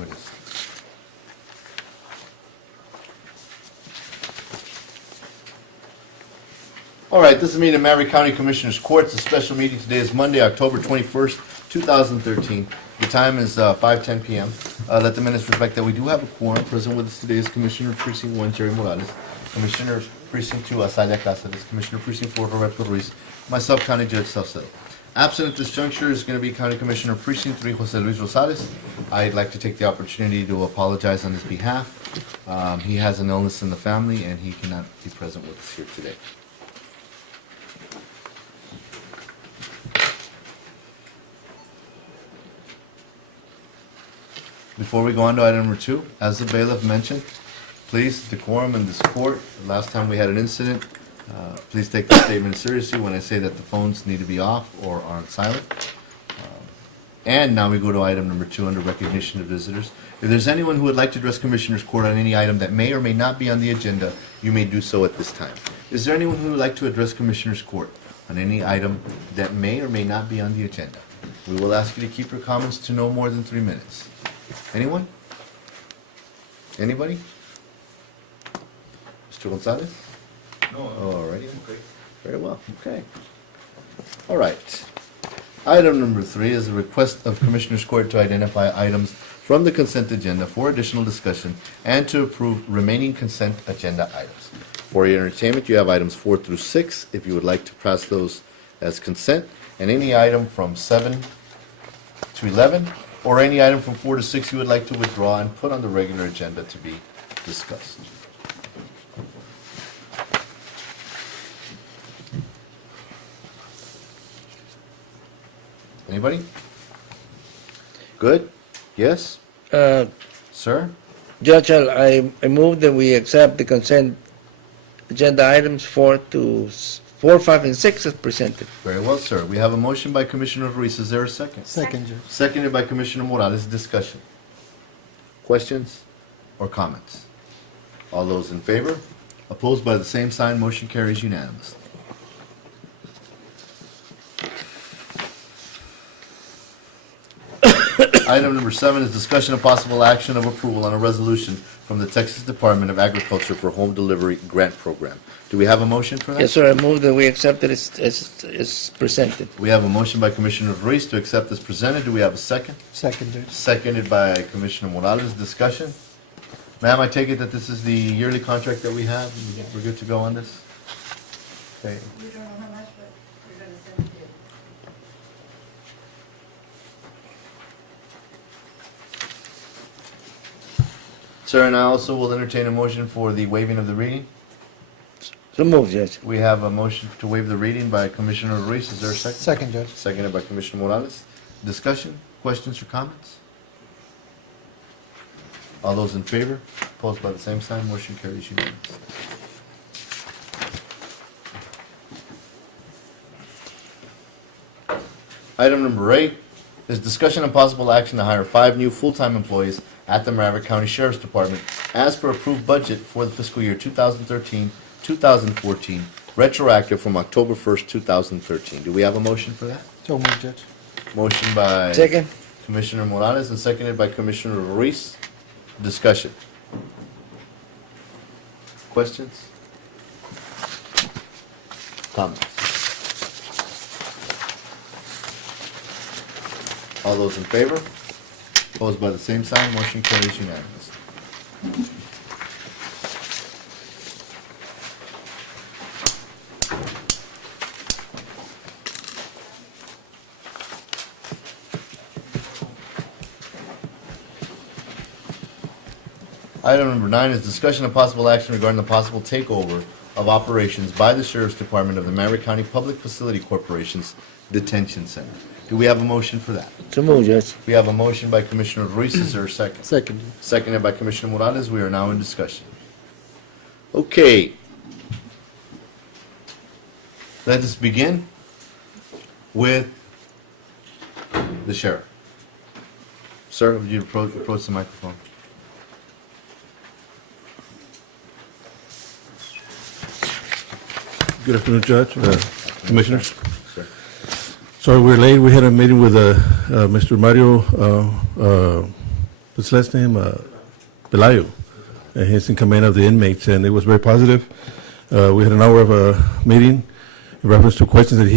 Where it is. All right, this is a meeting of Maverick County Commissioners Court. It's a special meeting. Today is Monday, October 21st, 2013. The time is 5:10 p.m. Let the minutes reflect that we do have a quorum. Present with us today is Commissioner Precinct 1, Jerry Morales, Commissioner Precinct 2, Azalia Cáceres, Commissioner Precinct 4, Roberto Ruiz, myself, County Judge Salcedo. Absent at this juncture is going to be County Commissioner Precinct 3, Jose Luis Rosales. I'd like to take the opportunity to apologize on his behalf. He has an illness in the family, and he cannot be present with us here today. Before we go on to item number 2, as the bailiff mentioned, please, decorum in this court. Last time we had an incident, please take the statement seriously when I say that the phones need to be off or are on silent. And now we go to item number 2 under recognition of visitors. If there's anyone who would like to address Commissioners Court on any item that may or may not be on the agenda, you may do so at this time. Is there anyone who would like to address Commissioners Court on any item that may or may not be on the agenda? We will ask you to keep your comments to no more than 3 minutes. Anyone? Anybody? Mr. Gonzalez? No, All righty. okay. Very well, okay. All right. Item number 3 is a request of Commissioners Court to identify items from the consent agenda for additional discussion and to approve remaining consent agenda items. For your entertainment, you have items 4 through 6, if you would like to pass those as consent, and any item from 7 to 11, or any item from 4 to 6 you would like to withdraw and put on the regular agenda to be discussed. Anybody? Good? Yes? Sir? Judge, I move that we accept the consent agenda items 4, 5, and 6 as presented. Very well, sir. We have a motion by Commissioner Ruiz. Is there a second? Second, Judge. Seconded by Commissioner Morales. Discussion. Questions or comments? All those in favor? Opposed by the same sign, motion carries unanimously. Item number 7 is discussion of possible action of approval on a resolution from the Texas Department of Agriculture for Home Delivery Grant Program. Do we have a motion for that? Yes, sir, I move that we accept it as presented. We have a motion by Commissioner Ruiz to accept as presented. Do we have a second? Second, Judge. Seconded by Commissioner Morales. Discussion. Ma'am, I take it that this is the yearly contract that we have? We're good to go on this? Okay. We don't know how much, but we're gonna send it to you. Sir, and I also will entertain a motion for the waiving of the reading. So move, Judge. We have a motion to waive the reading by Commissioner Ruiz. Is there a second? Second, Judge. Seconded by Commissioner Morales. Discussion, questions, or comments? All those in favor? Opposed by the same sign, motion carries unanimously. Item number 8 is discussion and possible action to hire 5 new full-time employees at the Maverick County Sheriff's Department as per approved budget for the fiscal year 2013-2014, retroactive from October 1st, 2013. Do we have a motion for that? So move, Judge. Motion by Second. Commissioner Morales and seconded by Commissioner Ruiz. Discussion. Questions? Comments? All those in favor? Opposed by the same sign, motion carries unanimously. Item number 9 is discussion of possible action regarding the possible takeover of operations by the Sheriff's Department of the Maverick County Public Facility Corporation's Detention Center. Do we have a motion for that? So move, Judge. We have a motion by Commissioner Ruiz. Is there a second? Second, Judge. Seconded by Commissioner Morales. We are now in discussion. Okay. Let us begin with the sheriff. Sir, would you approach the microphone? Good afternoon, Judge, Commissioners. Sir. Sorry we're late. We had a meeting with Mr. Mario what's his last name? Pelayo. And he's in command of the inmates, and it was very positive. We had an hour of a meeting in reference to questions that he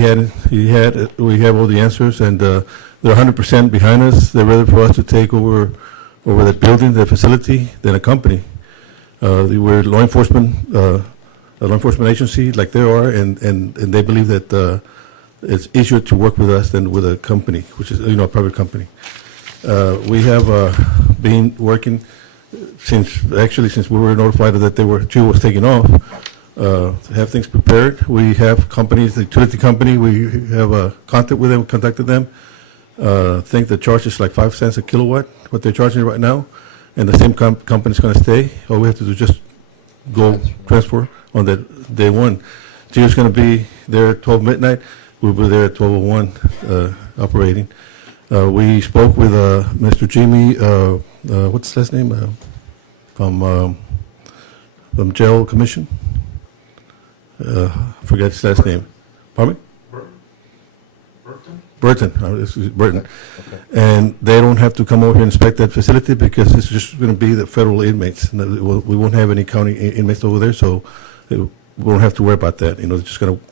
had. We have all the answers, and they're 100% behind us. They're ready for us to take over that building, the facility, than a company. We're a law enforcement agency like they are, and they believe that it's easier to work with us than with a company, which is, a private company. We have been working since we were notified that Jew was taking off, to have things prepared. We have companies, the utility company, we have contacted them. I think the charge is like 5 cents a kilowatt, what they're charging right now, and the same company's going to stay. All we have to do is just go transfer on that day one. Gio's going to be there at 12 midnight. We'll be there at 12:01 operating. We spoke with Mr. Jimmy, what's his last name? From Jail Commission. I forget his last name. Pardon me? Burton. This is Burton. Okay. And they don't have to come over here and inspect that facility because it's just going to be the federal inmates. We won't have any county inmates over there, so we won't have to worry about that. They're just going to,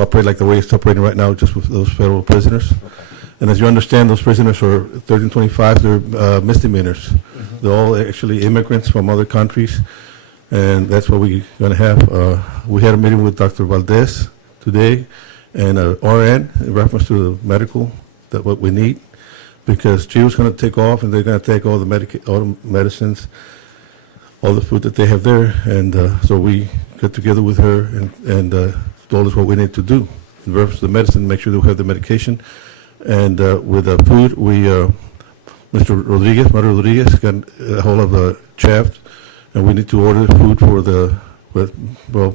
operate like the way it's operating right now, just with those federal prisoners. Okay. And as you understand, those prisoners are 1325. They're misdemeanors. Mm-hmm. They're all actually immigrants from other countries, and that's what we're going to have. We had a meeting with Dr. Valdez today, and RN in reference to the medical, that what we need, because Gio's going to take off, and they're going to take all the medicines, all the food that they have there, and so we got together with her and told us what we need to do in reference to the medicine, make sure that we have the medication. And with the food, Mr. Mario Rodriguez, got a hold of the Shaft, and we need to order food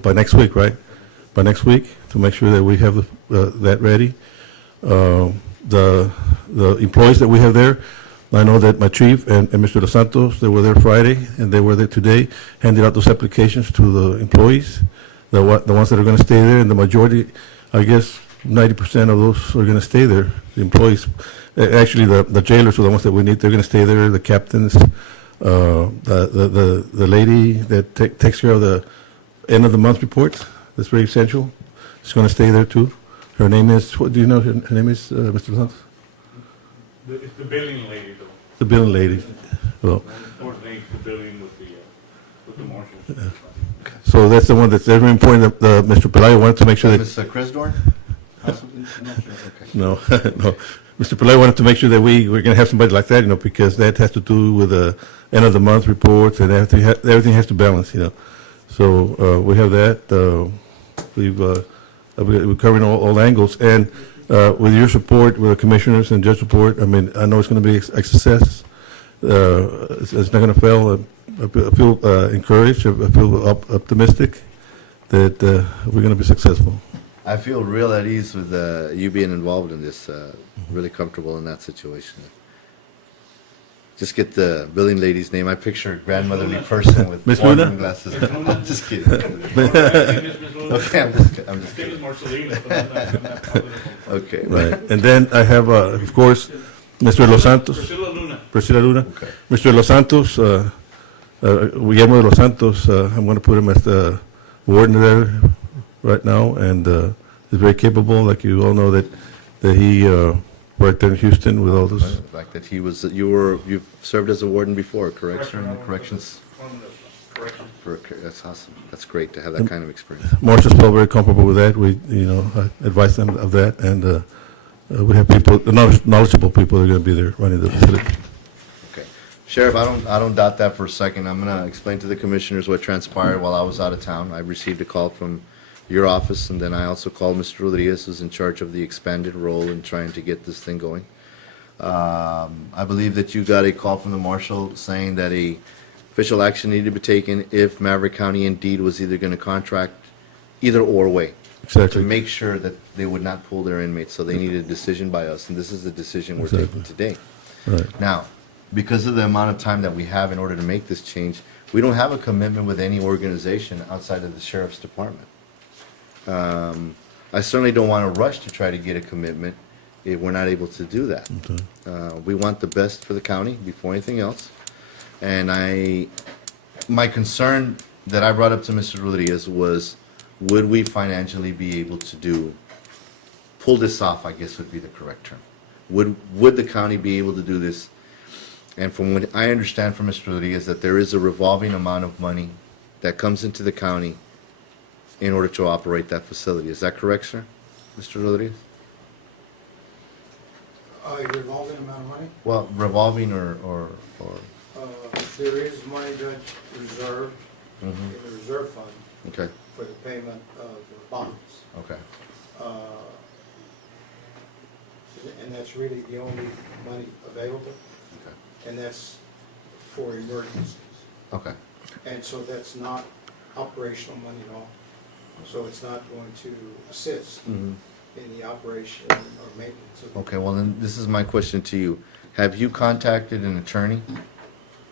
by next week, right? By next week, to make sure that we have that ready. The employees that we have there, I know that my chief and Mr. Dos Santos, they were there Friday, and they were there today, handed out those applications to the employees, the ones that are going to stay there, and the majority, I guess, 90% of those are going to stay there. The employees, actually, the jailers are the ones that we need. They're going to stay there. The captains, the lady that takes care of the end of the month reports. That's very essential. She's going to stay there too. Her name is, what do you know? Her name is Mr. Santos. It's the billing lady, though. The billing lady. Well, Coordinates the billing with the marshals. so that's the one that's very important. That Mr. Pelayo wanted to make sure that. Ms. Crisdorn? Possibly? I'm not sure. Okay. No, no. Mr. Pelayo wanted to make sure that we're going to have somebody like that, because that has to do with the end of the month reports, and everything has to balance, So we have that. We're covering all angles, and with your support, with the commissioners and judge support, I know it's going to be a success. It's not going to fail. I feel encouraged. I feel optimistic that we're going to be successful. I feel real at ease with you being involved in this, really comfortable in that situation. Just get the billing lady's name. I picture a grandmotherly person with Miss wandering Luna? glasses. I'm just kidding. Okay, I'm just kidding. Okay. Right. And then I have, of course, Mr. Los Santos. Priscilla Luna. Okay. Mr. Los Santos, Guillermo de Los Santos, I'm going to put him as the warden there right now, and he's very capable. Like you all know that he worked there in Houston with all those. The fact that you've served as a warden before, correct, sir, in the corrections? That's awesome. That's great to have that kind of experience. Marshals felt very comfortable with that. We, I advised them of that, and we have people, knowledgeable people that are going to be there running the facility. Okay. Sheriff, I don't doubt that for a second. I'm going to explain to the commissioners what transpired while I was out of town. I received a call from your office, and then I also called Mr. Rodriguez, who's in charge of the expanded role in trying to get this thing going. I believe that you got a call from the marshal saying that official action needed to be taken if Maverick County indeed was either going to contract either or way. Exactly. To make sure that they would not pull their inmates, so they needed a decision by us, and this is the decision we're Exactly. taking today. Right. Now, because of the amount of time that we have in order to make this change, we don't have a commitment with any organization outside of the sheriff's department. I certainly don't want to rush to try to get a commitment if we're not able to do that. We want the best for the county before anything else. And my concern that I brought up to Mr. Rodriguez was, would we financially be able to pull this off, I guess would be the correct term. Would the county be able to do this? And from what I understand from Mr. Rodriguez, that there is a revolving amount of money that comes into the county in order to operate that facility. Is that correct, sir, Mr. Rodriguez? A revolving amount of money? Well, revolving or There is money, Judge, reserved in mhm, the reserve fund okay, for the payment of the bonds. okay, And that's really the only money available, okay, and that's for emergencies. okay. And so that's not operational money at all. So it's not going to assist Mhm. in the operation or maintenance of the. Okay, well then, this is my question to you. Have you contacted an attorney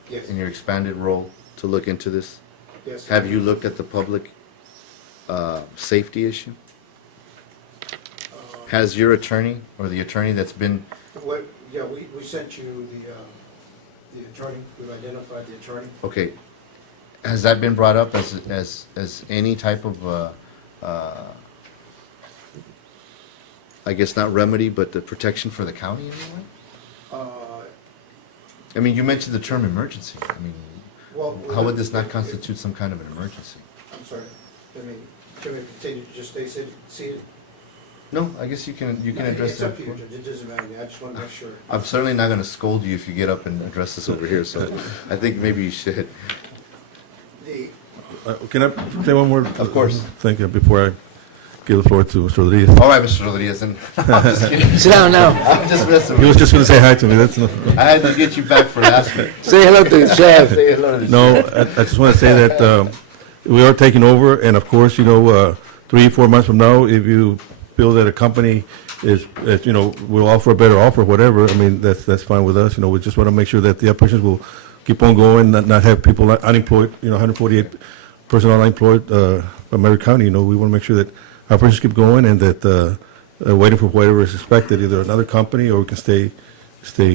Yes, in your expanded role to look into this? yes. Have you looked at the public safety issue? Has your attorney, or the attorney that's been, Yeah, we sent you the attorney, we've identified the attorney. okay, has that been brought up as any type of, I guess not remedy, but the protection for the county in any way? I mean, you mentioned the term emergency. I mean, Well, how would this not constitute some kind of an emergency? I'm sorry, can we continue to just stay seated? No, I guess you can address It's that. up to you, Judge. It doesn't matter to me, I just want to make sure. I'm certainly not gonna scold you if you get up and address this over here, so I think maybe you should. The, Can I say one more? Of course. Thank you, before I give the floor to Mr. Rodriguez. All right, Mr. Rodriguez, and I'm just kidding. Sit down now. I'm just messing He with was just going to say hi to me, that's no. you. I had to get you back for last week. Say hello to the chef. Say hello to the No, chef. I just want to say that we are taking over, and of course, 3-4 months from now, if you feel that a company is, will offer a better offer, whatever, I mean, that's fine with us. We just want to make sure that the operations will keep on going, not have people unemployed, 148 personnel unemployed from Maverick County. We want to make sure that operations keep going and that waiting for whatever is expected, either another company or we can stay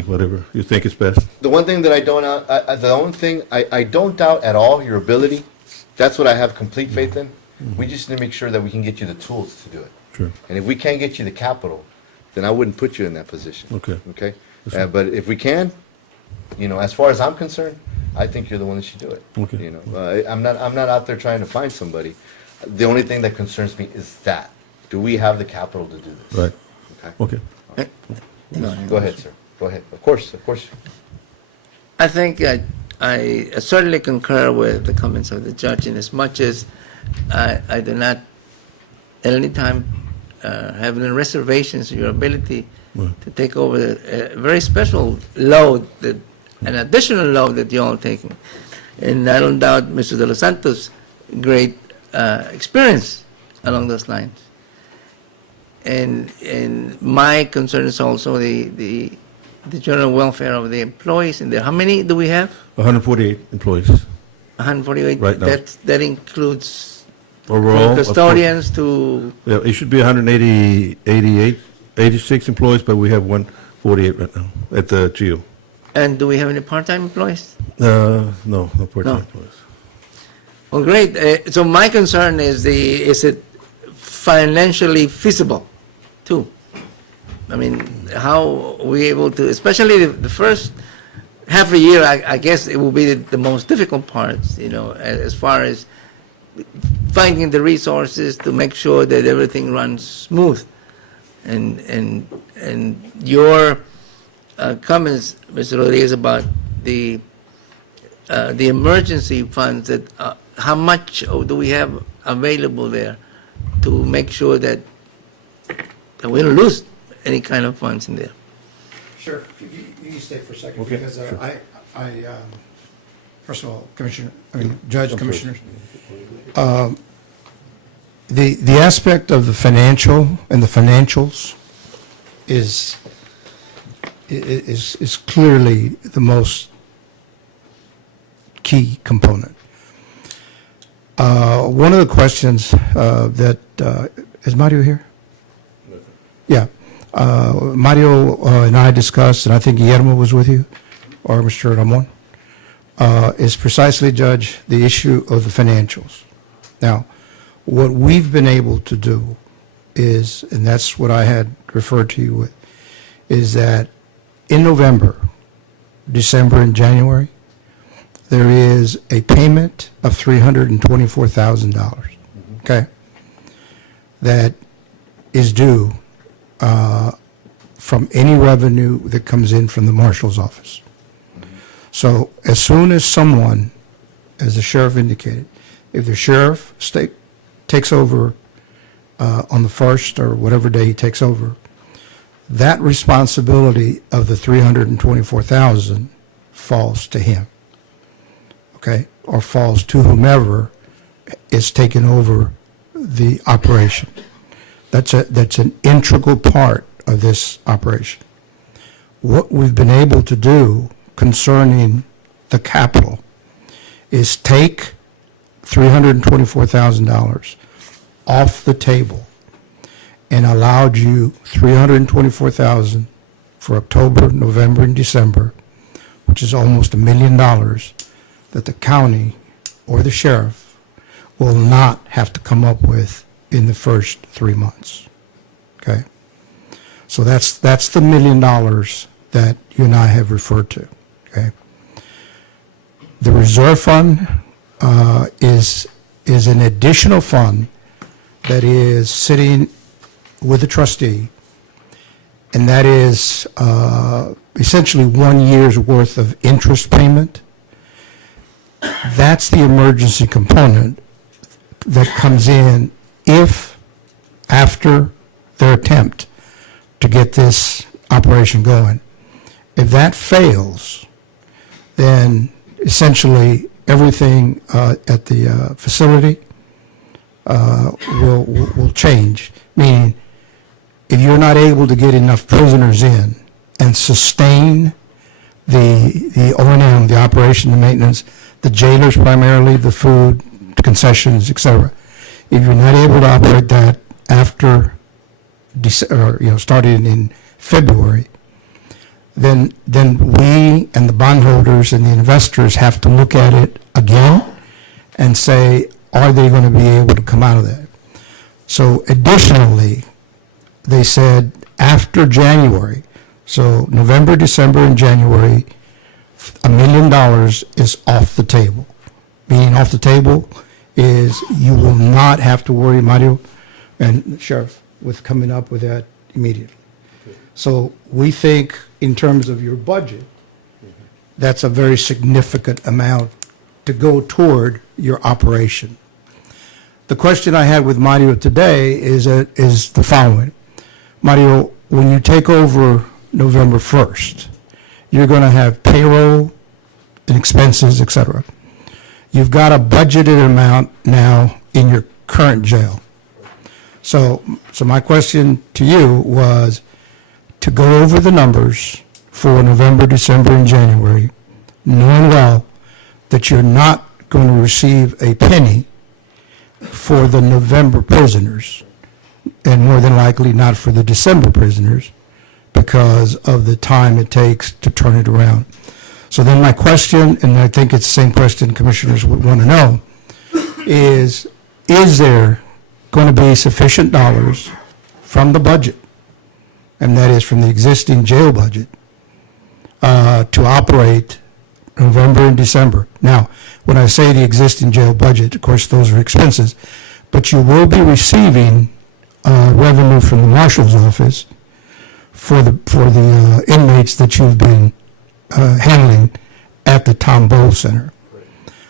whatever you think is best. The one thing that the only thing, I don't doubt at all your ability. That's what I have complete faith in. We just need to make sure that we can get you the tools to do it. Sure. And if we can't get you the capital, then I wouldn't put you in that position. Okay. Okay? That's fine. But if we can, as far as I'm concerned, I think you're the one that should do it. Okay. I'm not out there trying to find somebody. The only thing that concerns me is that. Do we have the capital to do this? Right. Okay. Okay. Go ahead, sir. Go ahead. Of course. I think I certainly concur with the comments of the judge in as much as I do not at any time have any reservations in your ability to take over a very special load, an additional load that you're all taking. And I don't doubt Mr. De Los Santos' great experience along those lines. And my concern is also the general welfare of the employees in there. How many do we have? 148 employees 148. Right now. That includes overall. from custodians to. Yeah, it should be 86 employees, but we have 148 right now at the GEO. And do we have any part-time employees? No part-time No. employees. Well, great. So my concern is is it financially feasible, too? I mean, how are we able to, especially the first half a year, I guess it will be the most difficult parts, as far as finding the resources to make sure that everything runs smooth. And your comments, Mr. Rodriguez, about the emergency funds, that how much do we have available there to make sure that we don't lose any kind of funds in there? Sure, you can stay for a second, Okay, because sure. first of all, Judge, Commissioners, the aspect of the financial and the financials is clearly the most key component. One of the questions that, is Mario here? Yeah. Mario and I discussed, and I think Guillermo was with you, or Mr. Ramon, is precisely, Judge, the issue of the financials. Now, what we've been able to do is, and that's what I had referred to you with, is that in November, December, and January, there is a payment of $324,000, okay, that is due from any revenue that comes in from the marshal's office. So as soon as someone, as the sheriff indicated, if the sheriff takes over on the 1st or whatever day he takes over, that responsibility of the $324,000 falls to him, okay, or falls to whomever is taking over the operation. That's an integral part of this operation. What we've been able to do concerning the capital is take $324,000 off the table and allowed you $324,000 for October, November, and December, which is almost $1 million that the county or the sheriff will not have to come up with in the first 3 months. Okay? So that's the $1 million that you and I have referred to. Okay? The reserve fund is an additional fund that is sitting with the trustee, and that is essentially 1 year's worth of interest payment. That's the emergency component that comes in if, after their attempt to get this operation going, if that fails, then essentially everything at the facility will change, meaning if you're not able to get enough prisoners in and sustain the O&M, the operation, the maintenance, the jailers primarily, the food, concessions, etc., if you're not able to operate that after starting in February, then we and the bondholders and the investors have to look at it again and say, are they going to be able to come out of that? So additionally, they said after January, so November, December, and January, $1 million is off the table. Meaning off the table is you will not have to worry, Mario and Sheriff, with coming up with that immediately. So we think in terms of your budget, that's a very significant amount to go toward your operation. The question I had with Mario today is the following. Mario, when you take over November 1st, you're going to have payroll and expenses, et cetera. You've got a budgeted amount now in your current jail. So my question to you was to go over the numbers for November, December, and January, knowing well that you're not going to receive a penny for the November prisoners, and more than likely not for the December prisoners, because of the time it takes to turn it around. So then my question, and I think it's the same question commissioners would want to know, is there going to be sufficient dollars from the budget, and that is from the existing jail budget, to operate November and December? Now, when I say the existing jail budget, of course, those are expenses, but you will be receiving revenue from the marshal's office for the inmates that you've been handling at the Tom Bowl Center.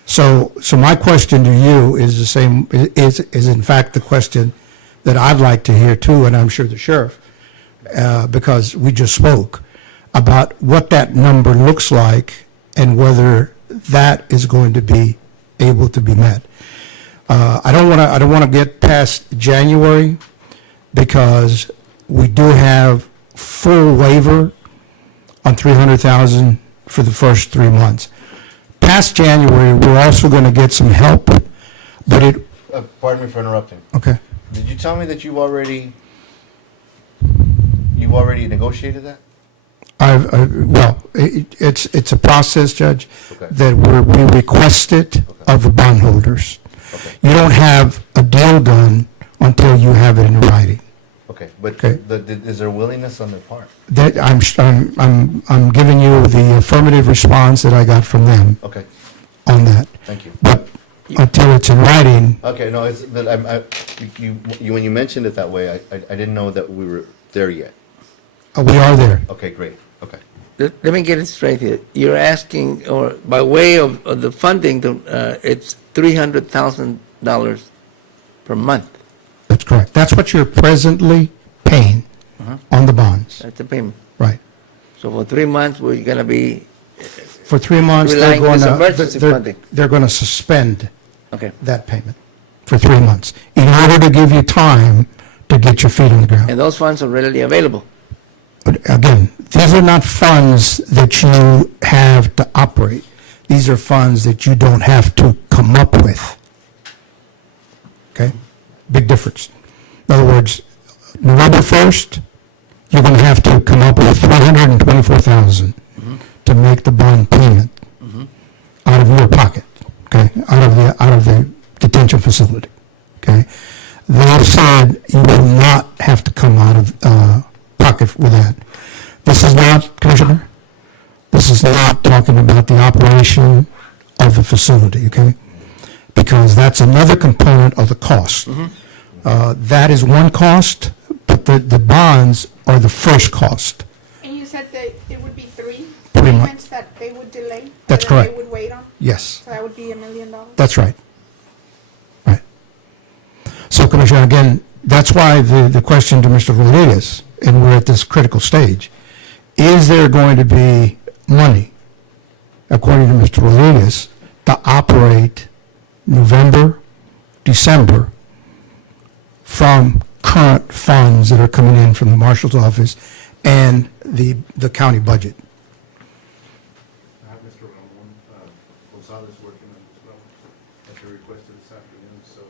So my question to you is the same, is in fact the question that I'd like to hear too, and I'm sure the sheriff, because we just spoke about what that number looks like and whether that is going to be able to be met. I don't want to get past January, because we do have full waiver on $300,000 for the first 3 months. Past January, we're also going to get some help, but it, Pardon me for interrupting. okay. Did you tell me that you've already you've already negotiated that? It's a process, Judge, Okay. that we request it of the bondholders. Okay. You don't have a deal done until you have it in writing. Okay, but Okay. is there willingness on their part? That, I'm giving you the affirmative response that I got from them Okay, on that. thank you. But until it's in writing, Okay, no, it's, but when you mentioned it that way, I didn't know that we were there yet. we are there. Okay, great, okay. Let me get it straight here. You're asking, or by way of the funding, it's $300,000 per month. That's correct. That's what you're presently paying on the bonds. That's the payment. Right. So for 3 months, we're going to be, For 3 months, they're Relying on going this emergency funding. they're going to suspend okay. that payment for 3 months in order to give you time to get your feet on the ground. And those funds are readily available. But again, these are not funds that you have to operate. These are funds that you don't have to come up with. Okay? Big difference. In other words, November 1st, you're going to have to come up with $324,000 to make the bond payment out of your pocket, okay? Out of the detention facility, okay? That said, you will not have to come out of pocket with that. This is not, Commissioner, this is not talking about the operation of the facility, okay? Because that's another component of the cost. That is one cost, but the bonds are the first cost. And you said that it would be three Pretty much. payments that they would delay? or That's that correct. They would wait on? Yes, So that would be $1 million? that's right. Right. So, Commissioner, again, that's why the question to Mr. Rodriguez, and we're at this critical stage, is there going to be money, according to Mr. Rodriguez, to operate November, December from current funds that are coming in from the marshal's office and the county budget? I have Mr. Ramon Gonzalez working on this well, as they requested this afternoon, so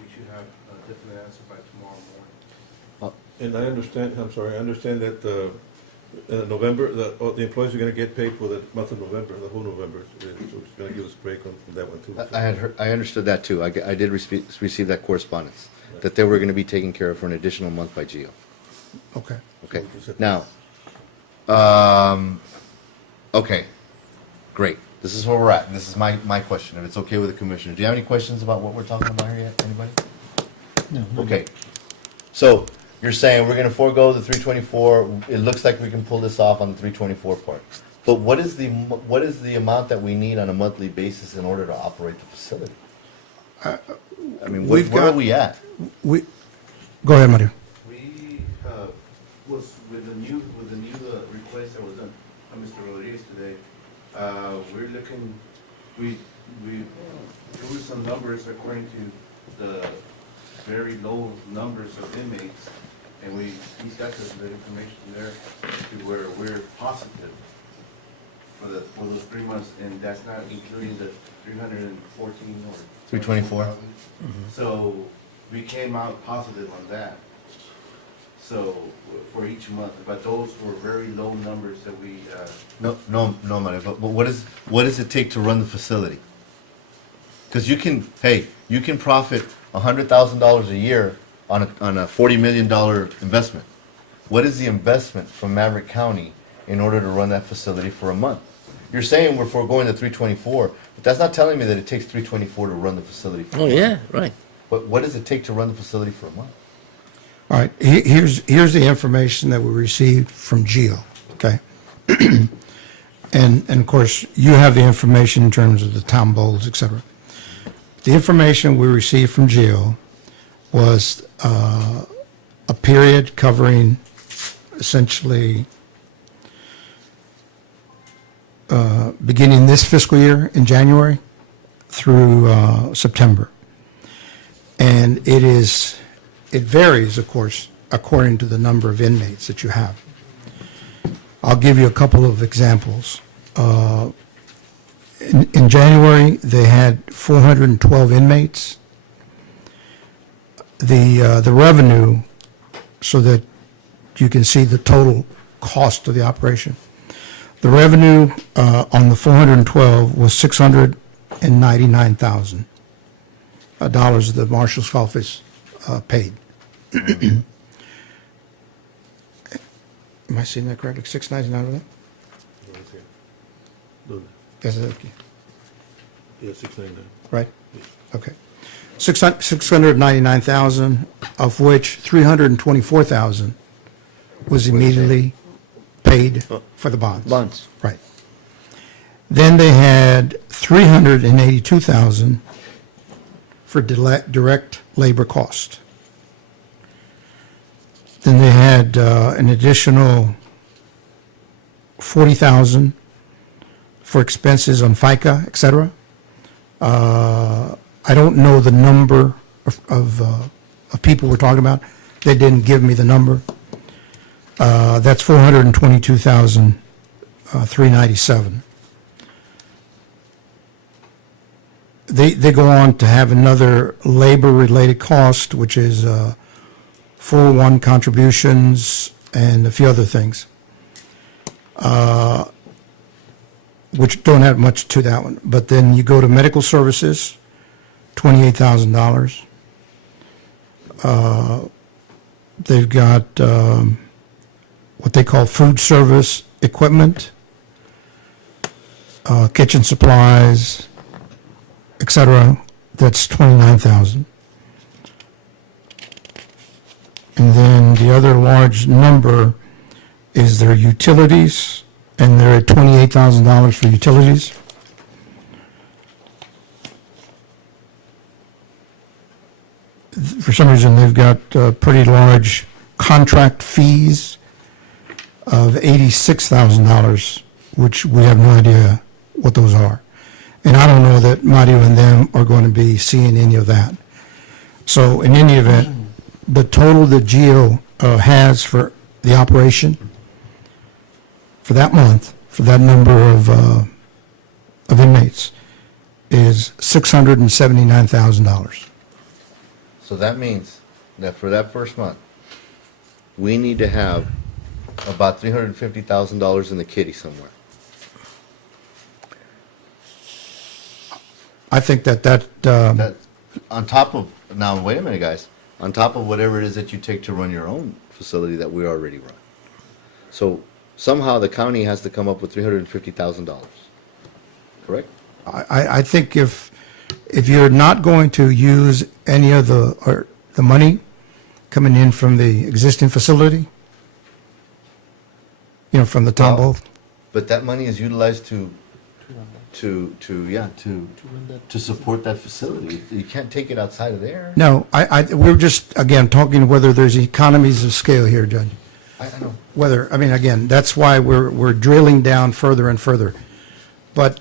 we should have a definite answer by tomorrow morning. And I understand, I'm sorry, I understand that November, the employees are going to get paid for the month of November, the whole November, so it's going to give us a break on that one too. I understood that too. I did receive that correspondence, that they were going to be taken care of for an additional month by Geo. Okay. Okay, now, okay, great. This is where we're at, and this is my question, if it's okay with the commissioner. Do you have any questions about what we're talking about here yet, anybody? No. Okay, so you're saying we're gonna forego the 324, it looks like we can pull this off on the 324 part. But what is the amount that we need on a monthly basis in order to operate the facility? I mean, We've where are got- we at? Go ahead, Mario. We was with the new request that was done by Mr. Rodriguez today. We're looking, there were some numbers according to the very low numbers of inmates, and he's got the information there to where we're positive for those 3 months, and that's not including the 314 or 324? So we came out positive on that. So for each month, but those were very low numbers that we, No, Mario, but what does it take to run the facility? Because you can profit $100,000 a year on a $40 million investment. What is the investment from Maverick County in order to run that facility for a month? You're saying we're foregoing the 324, but that's not telling me that it takes 324 to run the facility for a Oh, month. yeah, right. But what does it take to run the facility for a month? All right, here's the information that we received from Geo, okay? And of course, you have the information in terms of the town bowls, et cetera. The information we received from Geo was a period covering essentially beginning this fiscal year in January through September. And it varies, of course, according to the number of inmates that you have. I'll give you a couple of examples. In January, they had 412 inmates. The revenue, so that you can see the total cost of the operation. The revenue on the 412 was $699,000 dollars the marshal's office paid. Am I seeing that correctly? 699? Yes, okay. Yeah, 699. Right? Okay. 699,000, of which 324,000 was immediately paid for the bonds. Bonds. Right. Then they had 382,000 for direct labor cost. Then they had an additional 40,000 for expenses on FICA, et cetera. I don't know the number of people we're talking about. They didn't give me the number. That's 422,397. They go on to have another labor-related cost, which is 401 contributions and a few other things, which don't have much to that one. But then you go to medical services, $28,000. They've got what they call food service equipment, kitchen supplies, et cetera. That's $29,000. And then the other large number is their utilities, and they're at $28,000 for utilities. For some reason, they've got pretty large contract fees of $86,000, which we have no idea what those are. And I don't know that Mario and them are going to be seeing any of that. So in any event, the total that GEO has for the operation for that month, for that number of inmates, is $679,000. So that means that for that first month, we need to have about $350,000 in the kitty somewhere. I think that That, on top of, now, wait a minute, guys, on top of whatever it is that you take to run your own facility that we already run. So somehow the county has to come up with $350,000, correct? I think if you're not going to use any of the money coming in from the existing facility, from the town Well, both, But that money is utilized to support that facility. You can't take it outside of there. no, we're just, again, talking whether there's economies of scale here, Judge. I know. Again, that's why we're drilling down further and further. But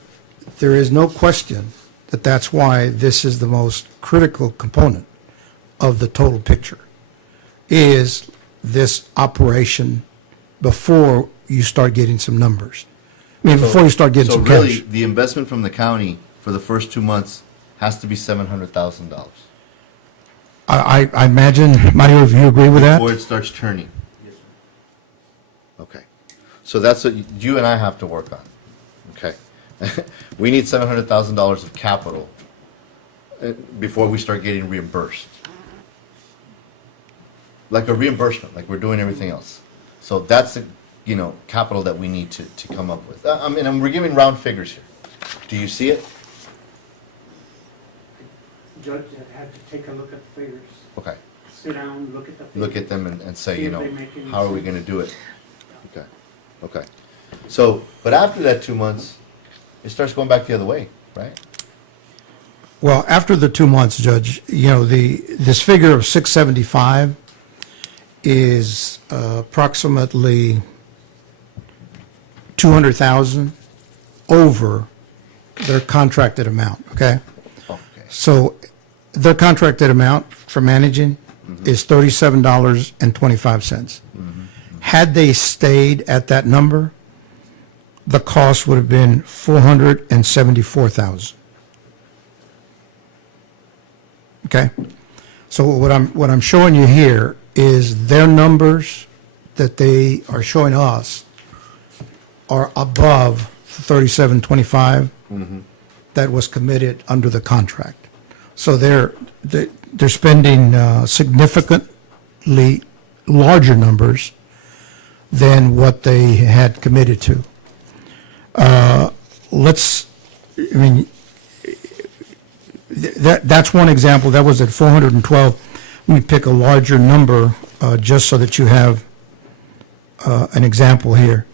there is no question that that's why this is the most critical component of the total picture, is this operation before you start getting some numbers. Before you start getting some So really, cash. the investment from the county for the first 2 months has to be $700,000 I imagine, Mario, if you agree with that? before it starts turning. Okay. So that's what you and I have to work on. Okay. We need $700,000 of capital before we start getting reimbursed. Like a reimbursement, like we're doing everything else. So that's the, capital that we need to come up with. We're giving round figures here. Do you see it? Judge had to take a look at the figures, Okay. sit down, look at the figures. Look at them and say, See if they make any how are we sense. gonna do it? Okay, okay. So, but after that 2 months, it starts going back the other way, right? Well, after the 2 months, Judge, this figure of 675 is approximately 200,000 over their contracted amount, okay? Okay. So their contracted amount for managing is $37.25. Had they stayed at that number, the cost would have been $474,000. Okay? So what I'm showing you here is their numbers that they are showing us are above 3725 that was committed under the contract. So they're spending significantly larger numbers than what they had committed to. That's one example. That was at 412. Let me pick a larger number just so that you have an example here.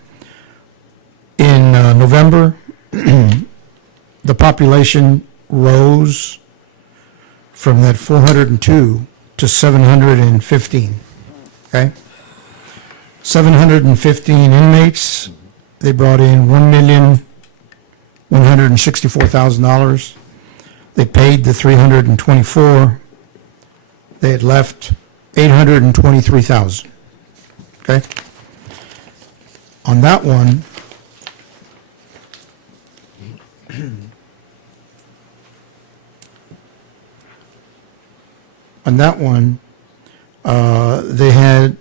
In November, the population rose from that 402 to 715, okay? 715 inmates, they brought in $1,164,000. They paid the 324. They had left 823,000, okay? On that one, they had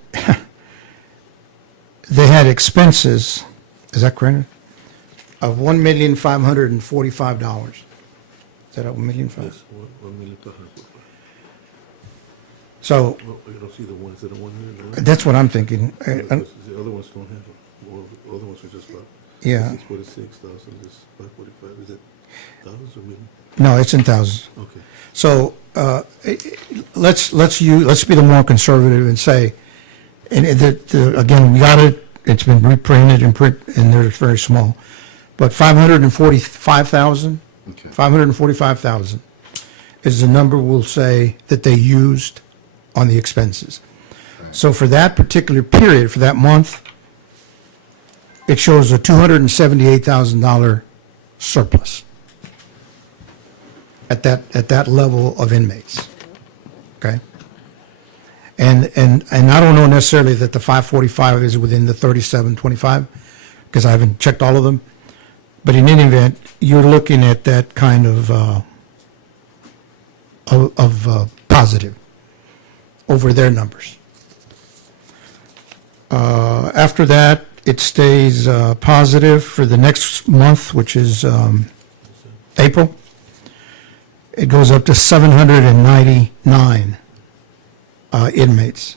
they had expenses. Is that correct? Of $1,545,000. Is that $1,500,000? Yes, 1,000,000. So Well, you don't see the ones that are 1 million, right? that's what I'm thinking. The other ones don't have them. Well, the other ones are just about Yeah. 646,000, just 545. Is it thousands or million? No, it's in thousands. Okay. So let's be the more conservative and say, and again, we got it. It's been reprinted and they're very small, but 545,000. Okay. 545,000 is the number we'll say that they used on the expenses. So for that particular period, for that month, it shows a $278,000 surplus at that level of inmates. Okay? And I don't know necessarily that the 545 is within the 3725, because I haven't checked all of them. But in any event, you're looking at that kind of positive over their numbers. After that, it stays positive for the next month, which is April. It goes up to 799 inmates.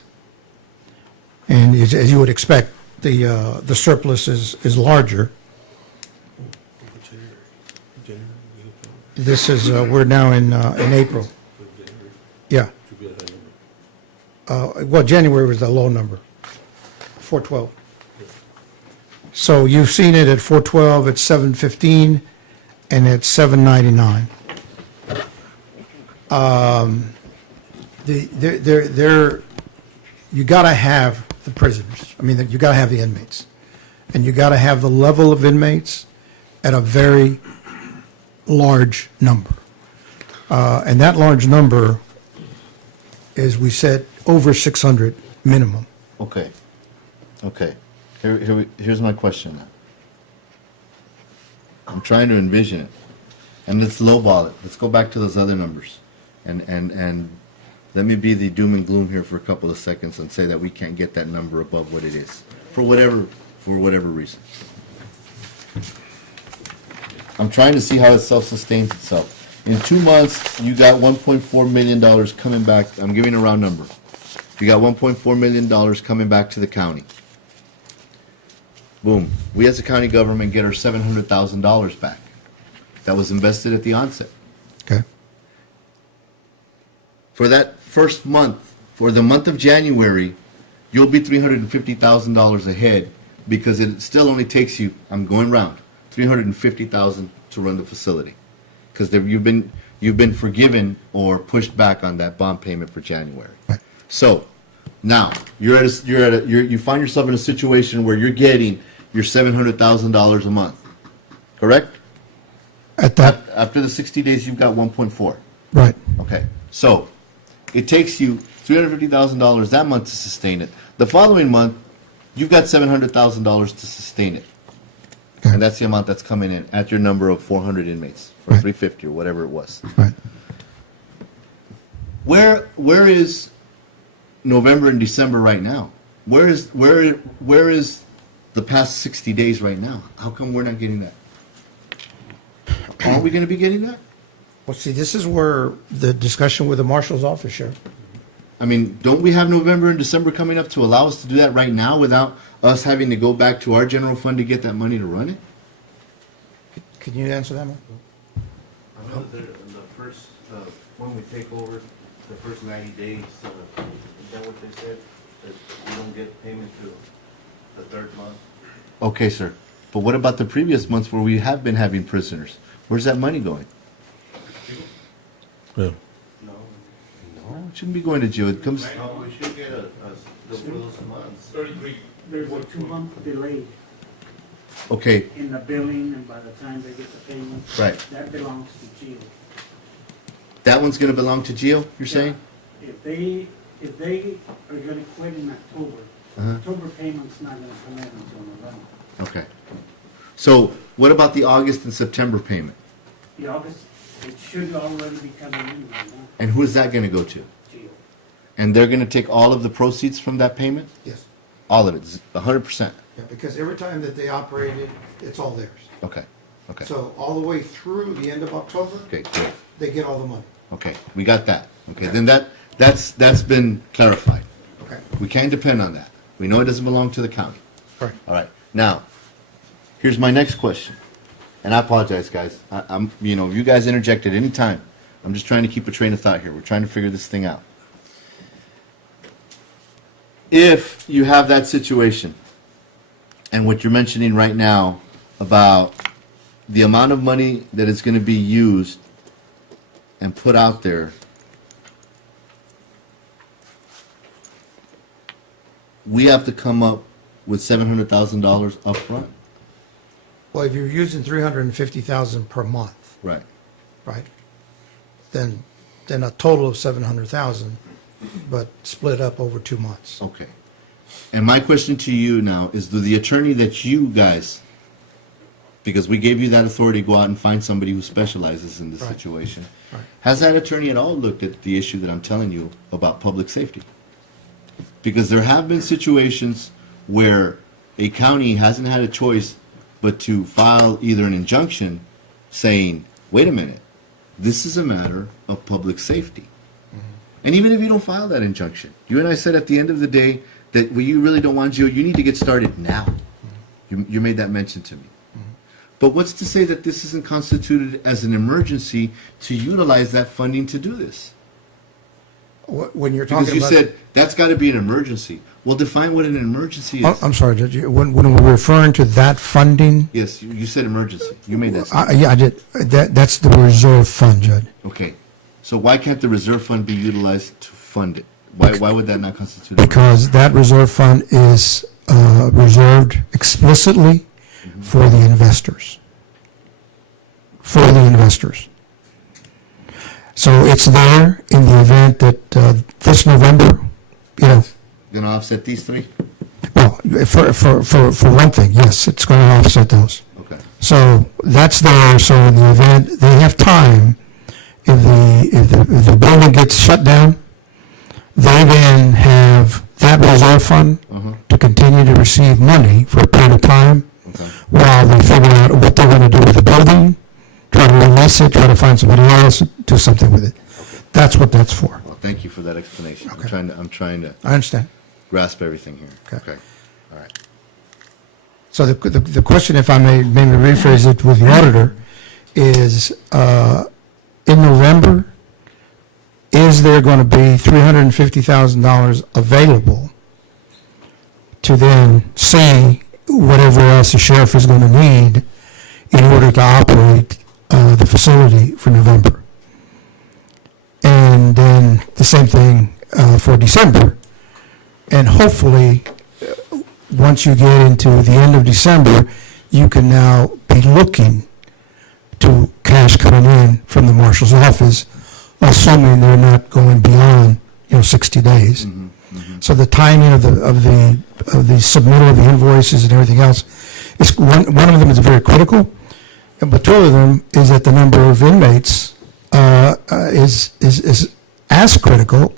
And as you would expect, the surplus is larger. This is, we're now in April. Yeah. Well, January was the low number, 412. So you've seen it at 412, at 715, and at 799. You gotta have the prisoners. I mean, you gotta have the inmates. And you gotta have the level of inmates at a very large number. And that large number is, we said, over 600 minimum. Okay. Here's my question now. I'm trying to envision it. And let's lowball it. Let's go back to those other numbers. And let me be the doom and gloom here for a couple of seconds and say that we can't get that number above what it is. For whatever reason. I'm trying to see how it self-sustains itself. In 2 months, you got $1.4 million coming back. I'm giving a round number. You got $1.4 million coming back to the county. Boom. We as a county government get our $700,000 back. That was invested at the onset. Okay? For that first month, for the month of January, you'll be $350,000 ahead because it still only takes you, I'm going round, $350,000 to run the facility. Because you've been forgiven or pushed back on that bond payment for January. Right. So now you find yourself in a situation where you're getting your $700,000 a month, correct? At that, After the 60 days, you've got 1.4. right. Okay, so it takes you $350,000 that month to sustain it. The following month, you've got $700,000 to sustain it. Okay. And that's the amount that's coming in at your number of 400 inmates, or Right. 350, or whatever it was. Right. Where is November and December right now? where is the past 60 days right now? How come we're not getting that? Aren't we gonna be getting that? Well, see, this is where the discussion with the marshal's office, Sheriff. I mean, don't we have November and December coming up to allow us to do that right now without us having to go back to our general fund to get that money to run it? Can you answer that one? I know the first, when we take over, the first 90 days, is that what they said? That we don't get payment to the third month? Okay, sir. But what about the previous months where we have been having prisoners? Where's that money going? Yeah. No, it shouldn't be going to jail. It comes. No, we should get those months. 33. There's a 2-month delay Okay, in the billing, and by the time they get the payment. right. That belongs to jail. That one's gonna belong to Gio, you're saying? If they are gonna quit in October, Uh-huh. October payment's not gonna come in until November. Okay. So what about the August and September payment? The August, it should already be coming in right now, And who is that gonna go to? jail. And they're gonna take all of the proceeds from that payment? Yes. All of it, 100%? Yeah, because every time that they operated, it's all theirs. Okay, okay. So all the way through the end of October, Okay, good. they get all the money. Okay, we got that. Okay, then that's been clarified. Okay. We can't depend on that. We know it doesn't belong to the county. Right. All right, now, here's my next question. And I apologize, guys. I'm, you guys interject at any time. I'm just trying to keep a train of thought here. We're trying to figure this thing out. If you have that situation, and what you're mentioning right now about the amount of money that is going to be used and put out there, we have to come up with $700,000 up front. Well, if you're using 350,000 per month, Right. right, then a total of 700,000, but split up over 2 months. Okay. And my question to you now is, do the attorney that you guys, because we gave you that authority to go out and find somebody who specializes in this Right. situation, Right. has that attorney at all looked at the issue that I'm telling you about public safety? Because there have been situations where a county hasn't had a choice but to file either an injunction saying, wait a minute, this is a matter of public safety. And even if you don't file that injunction, you and I said at the end of the day that you really don't want jail, you need to get started now. You made that mention to me. But what's to say that this isn't constituted as an emergency to utilize that funding to do this? When you're talking Because about... you said that's got to be an emergency. Well, define what an emergency Oh, is. I'm sorry, Judge. When we're referring to that funding, Yes, you said emergency. You made that statement. yeah, I did. That's the reserve fund, Judge. Okay. So why can't the reserve fund be utilized to fund it? Why would that not constitute? Because that reserve fund is reserved explicitly for the investors. For the investors. So it's there in the event that this November, Going to offset these three? well, for one thing, yes, it's going to offset those. Okay. So that's there, so in the event, they have time, if the building gets shut down, they then have that reserve fund to continue to receive money for a period of time Okay. while they figure out what they're going to do with the building, try to release it, try to find somebody else, do something with it. That's what that's for. Well, thank you for that explanation. Okay. I'm trying to I understand. grasp everything here. Okay. All right. So the question, if I may maybe rephrase it with the auditor, is in November, is there going to be $350,000 available to then see whatever else the sheriff is going to need in order to operate the facility for November? And then the same thing for December. And hopefully, once you get into the end of December, you can now be looking to cash coming in from the marshal's office, assuming they're not going beyond, 60 days. So the timing of the submittal of the invoices and everything else is one of them is very critical, but two of them is that the number of inmates is as critical,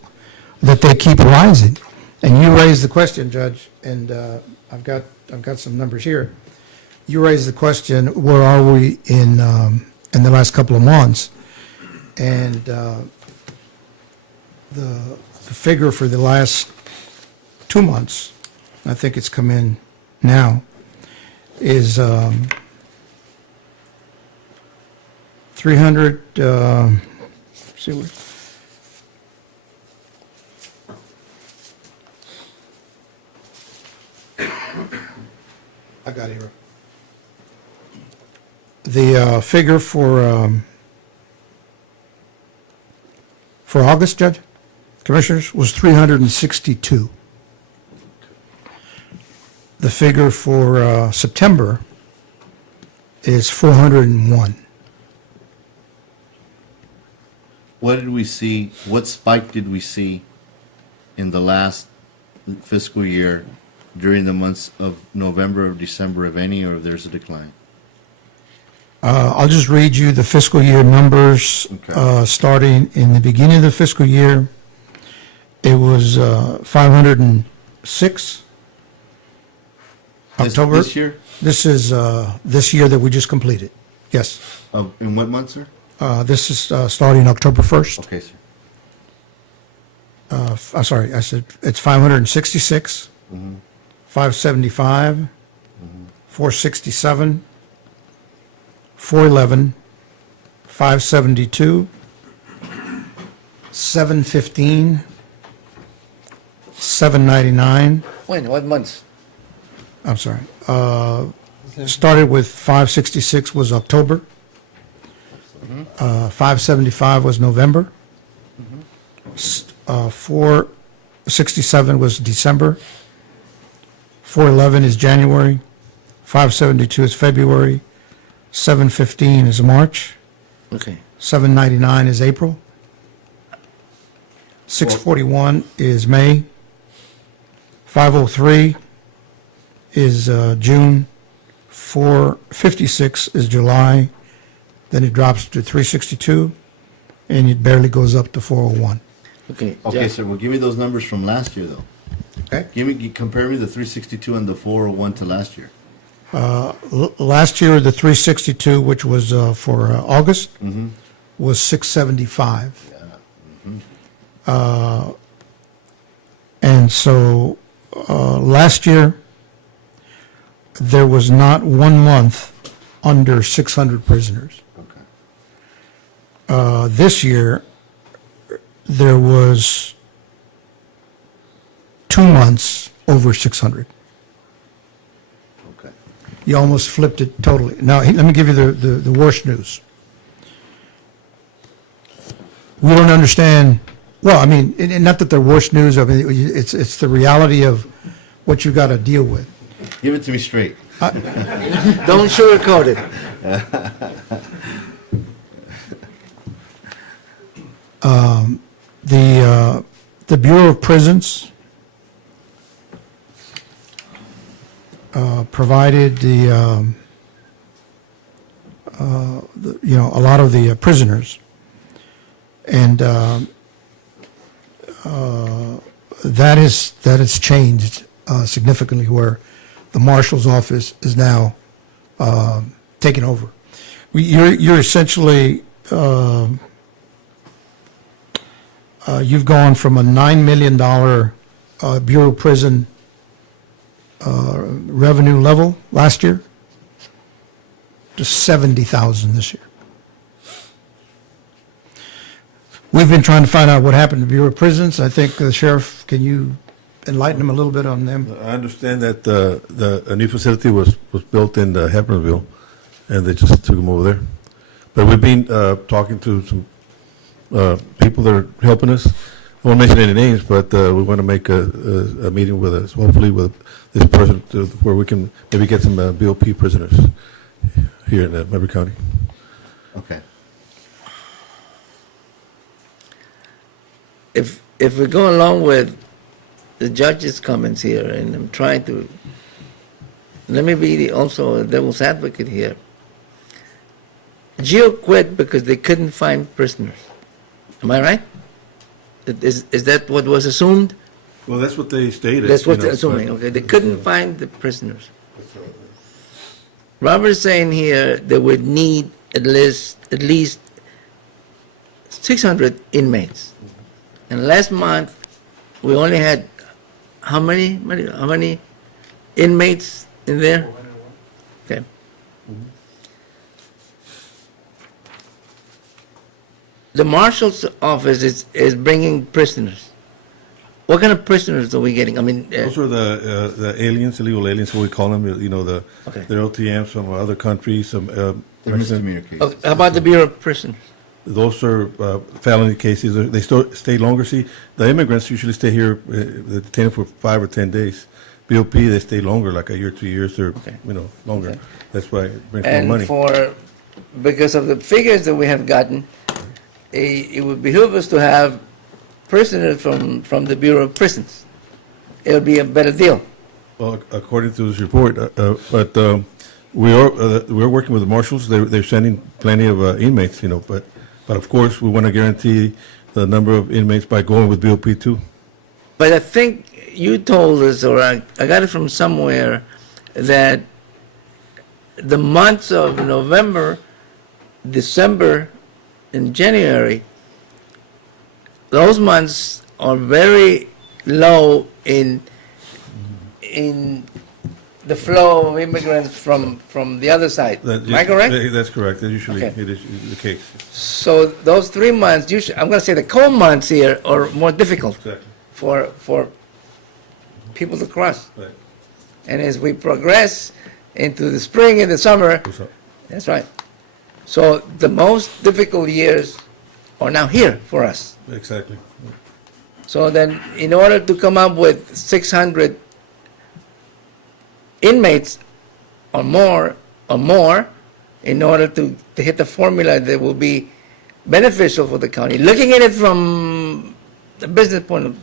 that they keep rising. And you raised the question, Judge, and I've got some numbers here. You raised the question, where are we in the last couple of months? And the figure for the last 2 months, I think it's come in now, is 300, see what, I got it here. The figure for August, Judge, Commissioners, was 362. The figure for September is 401. What did we see, what spike did we see in the last fiscal year during the months of November or December, if any, or if there's a decline? I'll just read you the fiscal year numbers, Okay. starting in the beginning of the fiscal year. It was 506. October. This year? This is this year that we just completed. Yes. In what month, sir? This is starting October 1st. Okay, sir. I'm sorry, I said it's 566, 575, 467, 411, 572, 715, 799. When, what months? I'm sorry. Started with 566 was October. 575 was November. 467 was December. 411 is January. 572 is February. 715 is March. Okay. 799 is April. 641 is May. 503 is June. 456 is July. Then it drops to 362, and it barely goes up to 401. Okay. Okay, Judge, sir, well, give me those numbers from last year, though. Okay. Compare me the 362 and the 401 to last year. Last year, the 362, which was for August, was 675. And so last year, there was not 1 month under 600 prisoners. Okay. This year, there was 2 months over 600. Okay. You almost flipped it totally. Now, let me give you the worst news. We don't understand, well, I mean, and not that they're worst news, I mean, it's the reality of what you got to deal with. Give it to me straight. don't sugarcoat it. The Bureau of Prisons provided a lot of the prisoners, and that has changed significantly, where the marshal's office is now taking over. You're essentially you've gone from a $9 million Bureau of Prison revenue level last year to $70,000 this year. We've been trying to find out what happened to Bureau of Prisons. I think the sheriff, can you enlighten them a little bit on them? I understand that a new facility was built in Hepburnsville, and they just took them over there. But we've been talking to some people that are helping us. I won't mention any names, but we want to make a meeting with us, hopefully with this person, where we can maybe get some BOP prisoners here in Maverick County. Okay. If we go along with the judge's comments here, and I'm trying to, let me be also a devil's advocate here. Geo quit because they couldn't find prisoners. Am I right? Is that what was assumed? Well, that's what they stated. That's what you know, they're assuming, but- okay? They couldn't find the prisoners. Robert's saying here they would need at least 600 inmates. And last month, we only had how many, Mario? How many inmates in there? Okay. The marshal's office is bringing prisoners. What kind of prisoners are we getting? I mean, Those are the aliens, illegal aliens, what we call them, you know, Okay. they're LTMs from other countries, some, They're Mexican- misdemeanor cases. okay, how about the Bureau of Prisons? those are felony cases, they still stay longer. See, the immigrants usually stay here, they're detained for 5 or 10 days. BOP, they stay longer, like a year, 2 years, or, Okay. you know, longer. Okay. That's why it brings more And money. because of the figures that we have gotten, it would behoove us to have prisoners from the Bureau of Prisons. It would be a better deal. Well, according to this report, but we're working with the marshals. They're sending plenty of inmates, you know. But of course, we want to guarantee the number of inmates by going with BOP too. But I think you told us, or I got it from somewhere, that the months of November, December, and January, those months are very low in the flow of immigrants from the other side. Am I correct? That's correct. That usually Okay. it is the case. So those 3 months, I'm going to say the cold months here are more difficult Exactly. for people to cross. Right. And as we progress into the spring and the summer, What's up? that's right. So the most difficult years are now here for us. Exactly. So then, in order to come up with 600 inmates or more, in order to hit the formula that will be beneficial for the county, looking at it from the business point of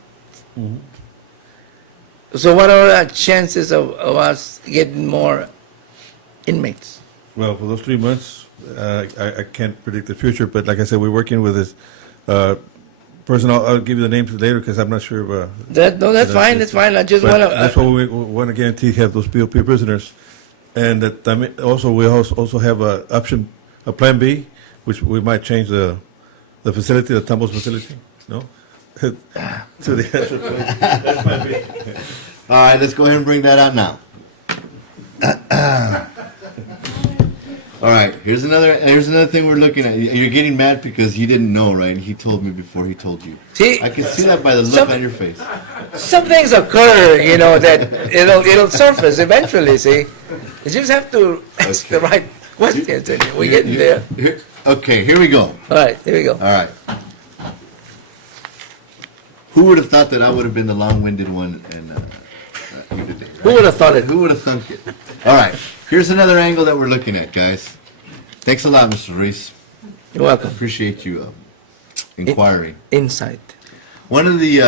view. So what are our chances of us getting more inmates? Well, for those 3 months, I can't predict the future, but like I said, we're working with this person. I'll give you the names later because I'm not sure. That's fine, that's fine. I just But want that's to, what we want to guarantee, have those BOP prisoners. And that, I mean, also, we also have a option, a plan B, which we might change the facility, the Tumbles facility, no? To the other place. That's plan B. All right, let's go ahead and bring that out now. All right, here's another thing we're looking at. You're getting mad because you didn't know, right? He told me before he told you. see, I can see that by the look Some- on your face. some things occur, that it'll surface eventually, see? You just have to ask the right questions and we're getting there. Okay, here we go. All right, here we go. All right. Who would have thought that I would have been the long-winded one and here today? Right? Who would have thought it? Who would have thunk it? All right, here's another angle that we're looking at, guys. Thanks a lot, Mr. Reese. You're welcome. Appreciate you inquiring. Insight. One of the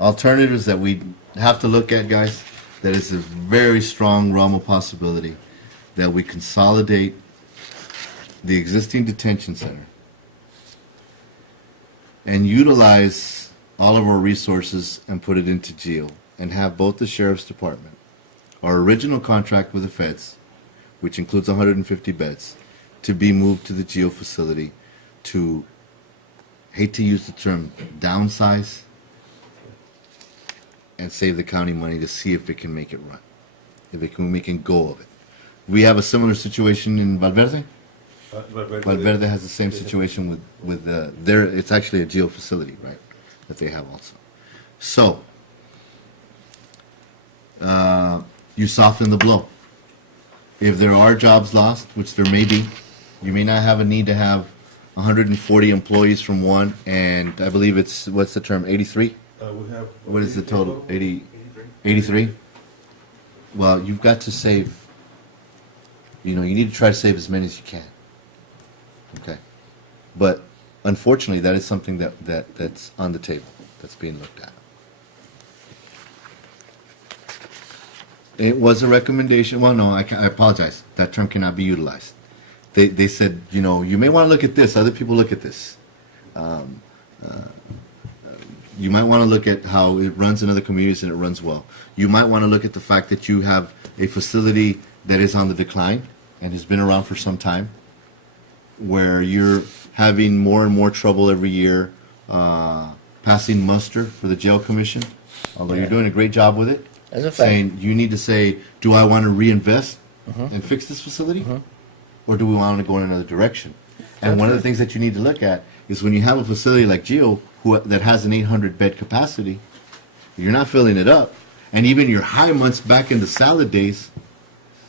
alternatives that we have to look at, guys, that is a very strong realm of possibility, that we consolidate the existing detention center and utilize all of our resources and put it into jail and have both the sheriff's department, our original contract with the feds, which includes 150 beds, to be moved to the jail facility to, hate to use the term, downsize and save the county money to see if it can make it run, if it can make a go of it. We have a similar situation in Valverde. Valverde has the same situation with their, it's actually a jail facility, right, that they have also. So, you soften the blow. If there are jobs lost, which there may be, you may not have a need to have 140 employees from one, and I believe it's, what's the term, 83? We have. What is the total? 83? Well, you've got to save, you need to try to save as many as you can. Okay. But unfortunately, that is something that's on the table, that's being looked at. It was a recommendation, well, no, I apologize, that term cannot be utilized. They said, you may want to look at this, other people look at this. you might want to look at how it runs in other communities and it runs well. You might want to look at the fact that you have a facility that is on the decline and has been around for some time, where you're having more and more trouble every year passing muster for the jail commission, although you're doing a great job with it. As a fact. Saying you need to say, do I want to reinvest and fix this facility, or do we want to go in another direction? And one of the things that you need to look at is when you have a facility like Geo that has an 800 bed capacity, you're not filling it up, and even your high months back in the salad days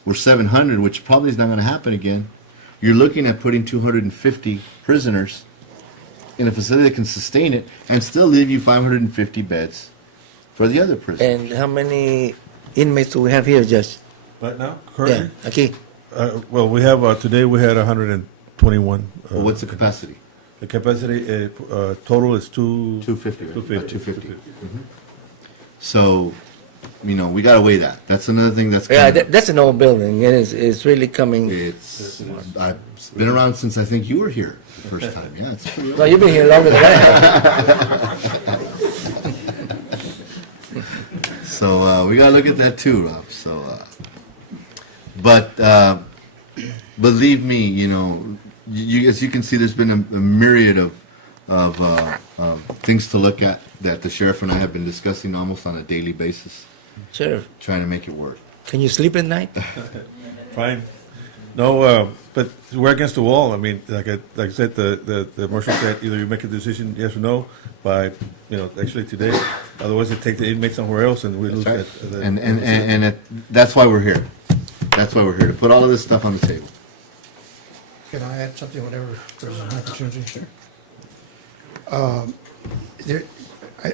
were 700, which probably is not going to happen again. You're looking at putting 250 prisoners in a facility that can sustain it and still leave you 550 beds for the other prisoners. And how many inmates do we have here, Judge? Right now, Yeah, currently? aquí. Well, we have, today we had 121. Well, what's the capacity? The capacity, total is 250, right? 250. About 250. So, we got to weigh that. That's another thing that's Yeah, kind of, that's an old building. It's really coming. I've been around since I think you were here the first time. Yeah, it's pretty old. No, you've been here longer than I have. So we got to look at that too, Rob. So, but believe me, as you can see, there's been a myriad of things to look at that the sheriff and I have been discussing almost on a daily basis, Sure. trying to make it work. Can you sleep at night? Fine. No, but we're against the wall. I mean, like I said, the marshal said either you make a decision, yes or no, by, actually today. Otherwise, they take the inmate somewhere else and we lose That's that. right. And that's why we're here. That's why we're here, to put all of this stuff on the table. Can I add something whenever there's an opportunity? Sure.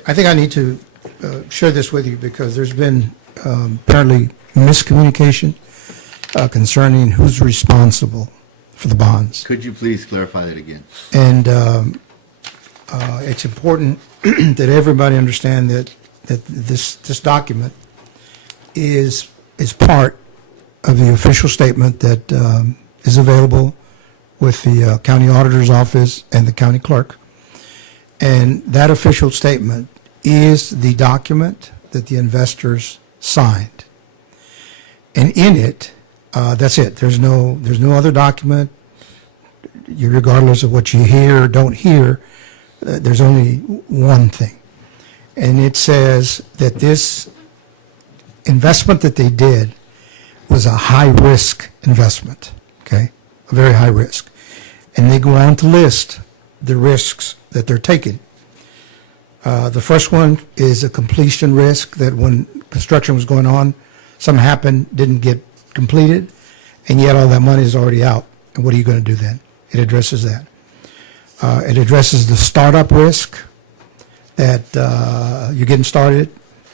I think I need to share this with you because there's been apparently miscommunication concerning who's responsible for the bonds. Could you please clarify that again? And it's important that everybody understand that this document is part of the official statement that is available with the county auditor's office and the county clerk. And that official statement is the document that the investors signed. And in it, that's it. There's no other document. Regardless of what you hear or don't hear, there's only one thing. And it says that this investment that they did was a high-risk investment, okay? A very high risk. And they go on to list the risks that they're taking. The first one is a completion risk, that when construction was going on, something happened, didn't get completed, and yet all that money is already out. And what are you going to do then? It addresses that. It addresses the startup risk, that you're getting started.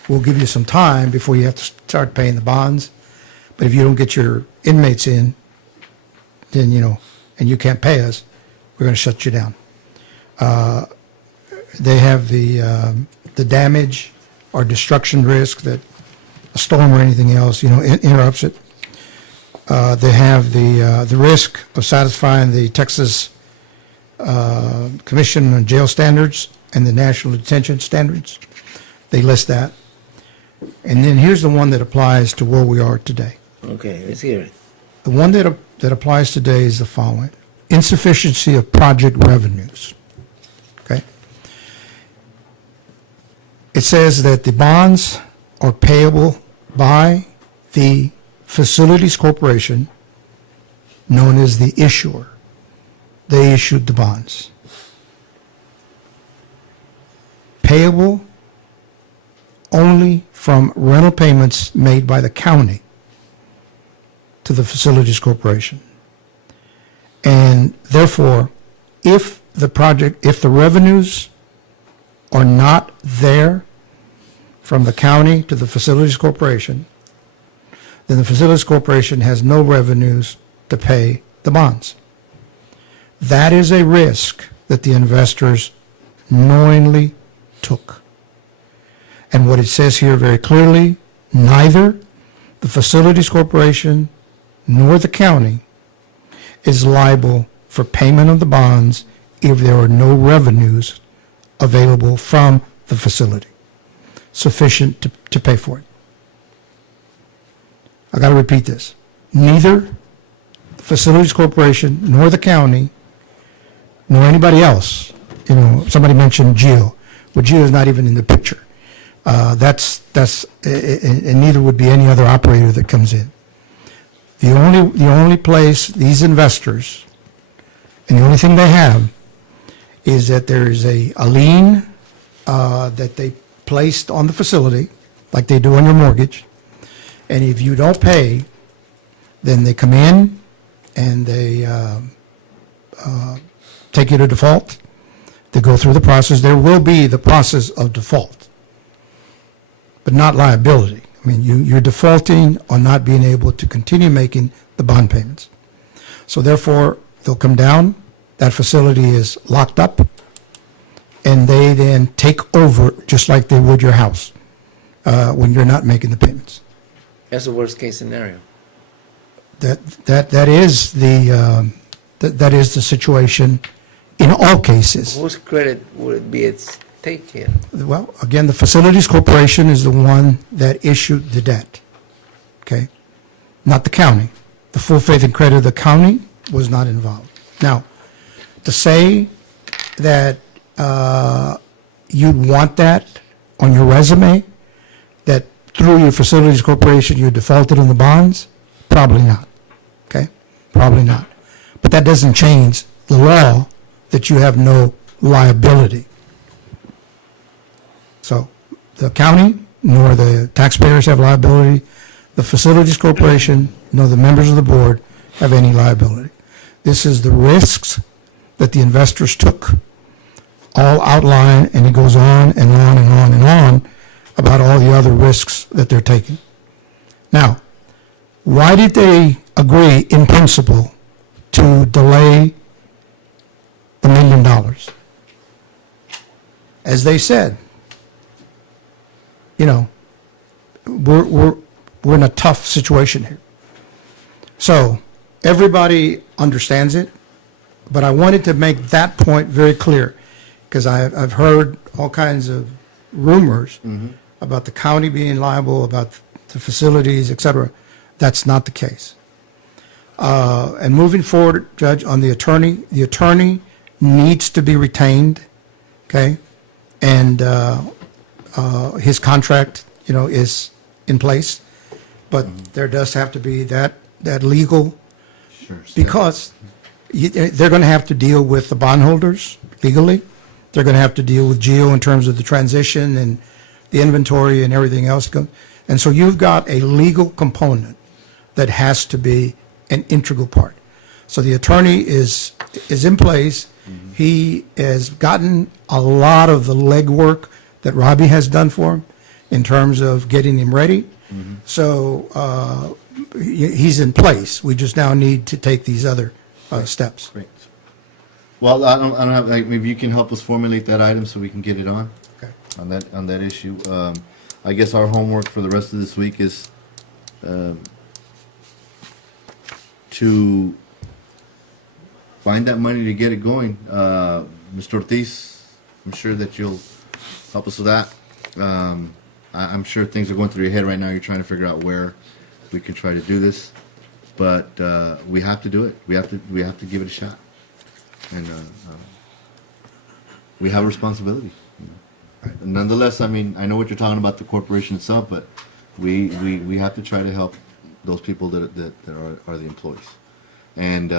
We'll give you some time before you have to start paying the bonds. But if you don't get your inmates in, then, and you can't pay us, we're going to shut you down. They have the damage or destruction risk, that a storm or anything else, interrupts it. They have the risk of satisfying the Texas Commission on Jail Standards and the National Detention Standards. They list that. And then here's the one that applies to where we are today. Okay, let's hear it. The one that applies today is the following: insufficiency of project revenues. Okay? It says that the bonds are payable by the Facilities Corporation, known as the issuer. They issued the bonds. Payable only from rental payments made by the county to the Facilities Corporation. And therefore, if the revenues are not there from the county to the Facilities Corporation, then the Facilities Corporation has no revenues to pay the bonds. That is a risk that the investors knowingly took. And what it says here very clearly, neither the Facilities Corporation nor the county is liable for payment of the bonds if there are no revenues available from the facility, sufficient to pay for it. I got to repeat this. Neither Facilities Corporation nor the county nor anybody else, somebody mentioned Geo. Well, Geo is not even in the picture. And neither would be any other operator that comes in. The only place these investors, and the only thing they have, is that there is a lien that they placed on the facility, like they do on your mortgage, and if you don't pay, then they come in and they take you to default. They go through the process. There will be the process of default, but not liability. I mean, you're defaulting on not being able to continue making the bond payments. So therefore, they'll come down, that facility is locked up, and they then take over just like they would your house when you're not making the payments. That's the worst case scenario. That is the situation in all cases. Whose credit would it be at stake here? Well, again, the Facilities Corporation is the one that issued the debt, okay? Not the county. The full faith and credit of the county was not involved. Now, to say that you'd want that on your resume, that through your Facilities Corporation you defaulted on the bonds, probably not, okay? Probably not. But that doesn't change the law that you have no liability. So the county nor the taxpayers have liability. The Facilities Corporation nor the members of the board have any liability. This is the risks that the investors took, all outlined, and it goes on and on and on and on about all the other risks that they're taking. Now, why did they agree in principle to delay the $1 million? As they said, we're in a tough situation here. So everybody understands it, but I wanted to make that point very clear because I've heard all kinds of rumors about the county being liable, about the facilities, et cetera. That's not the case. And moving forward, Judge, on the attorney needs to be retained, okay? And his contract, is in place. But there does have to be that legal, Sure. because they're going to have to deal with the bondholders legally. They're going to have to deal with Geo in terms of the transition and the inventory and everything else. And so you've got a legal component that has to be an integral part. So the attorney is in place. He has gotten a lot of the legwork that Robbie has done for him in terms of getting him ready. So he's in place. We just now need to take these other steps. Great. Well, I don't have, maybe you can help us formulate that item so we can get it on, Okay. on that issue. I guess our homework for the rest of this week is to find that money to get it going. Mr. Ortiz, I'm sure that you'll help us with that. I'm sure things are going through your head right now. You're trying to figure out where we can try to do this, but we have to do it. We have to give it a shot, and we have a responsibility. And nonetheless, I mean, I know what you're talking about, the corporation itself, but we have to try to help those people that are the employees, and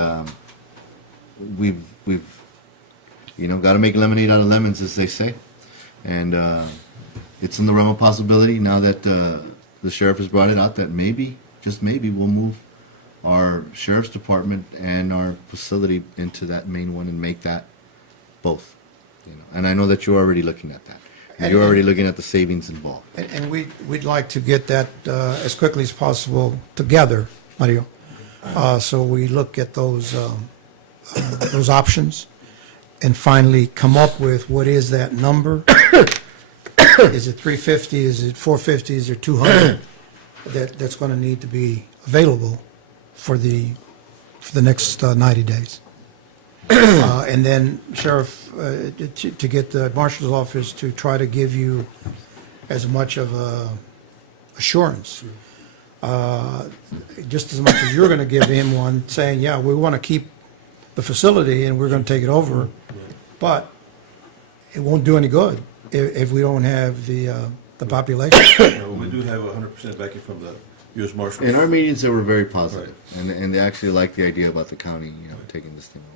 we've got to make lemonade out of lemons, as they say, and it's in the realm of possibility now that the sheriff has brought it out that maybe, just maybe, we'll move our sheriff's department and our facility into that main one and make that both. And I know that you're already looking at that. And you're already looking at the savings involved. And we'd like to get that as quickly as possible together, Mario. So we look at those options and finally come up with what is that number. Is it 350? Is it 450? Is it 200? That's going to need to be available for the next 90 days. And then Sheriff, to get the marshal's office to try to give you as much of a assurance, just as much as you're going to give him one, saying, yeah, we want to keep the facility and we're going to take it over, but it won't do any good if we don't have the population. We do have 100% backing from the U.S. Marshals. In our meetings, they were very positive, and they actually liked the idea about the county, taking this thing over.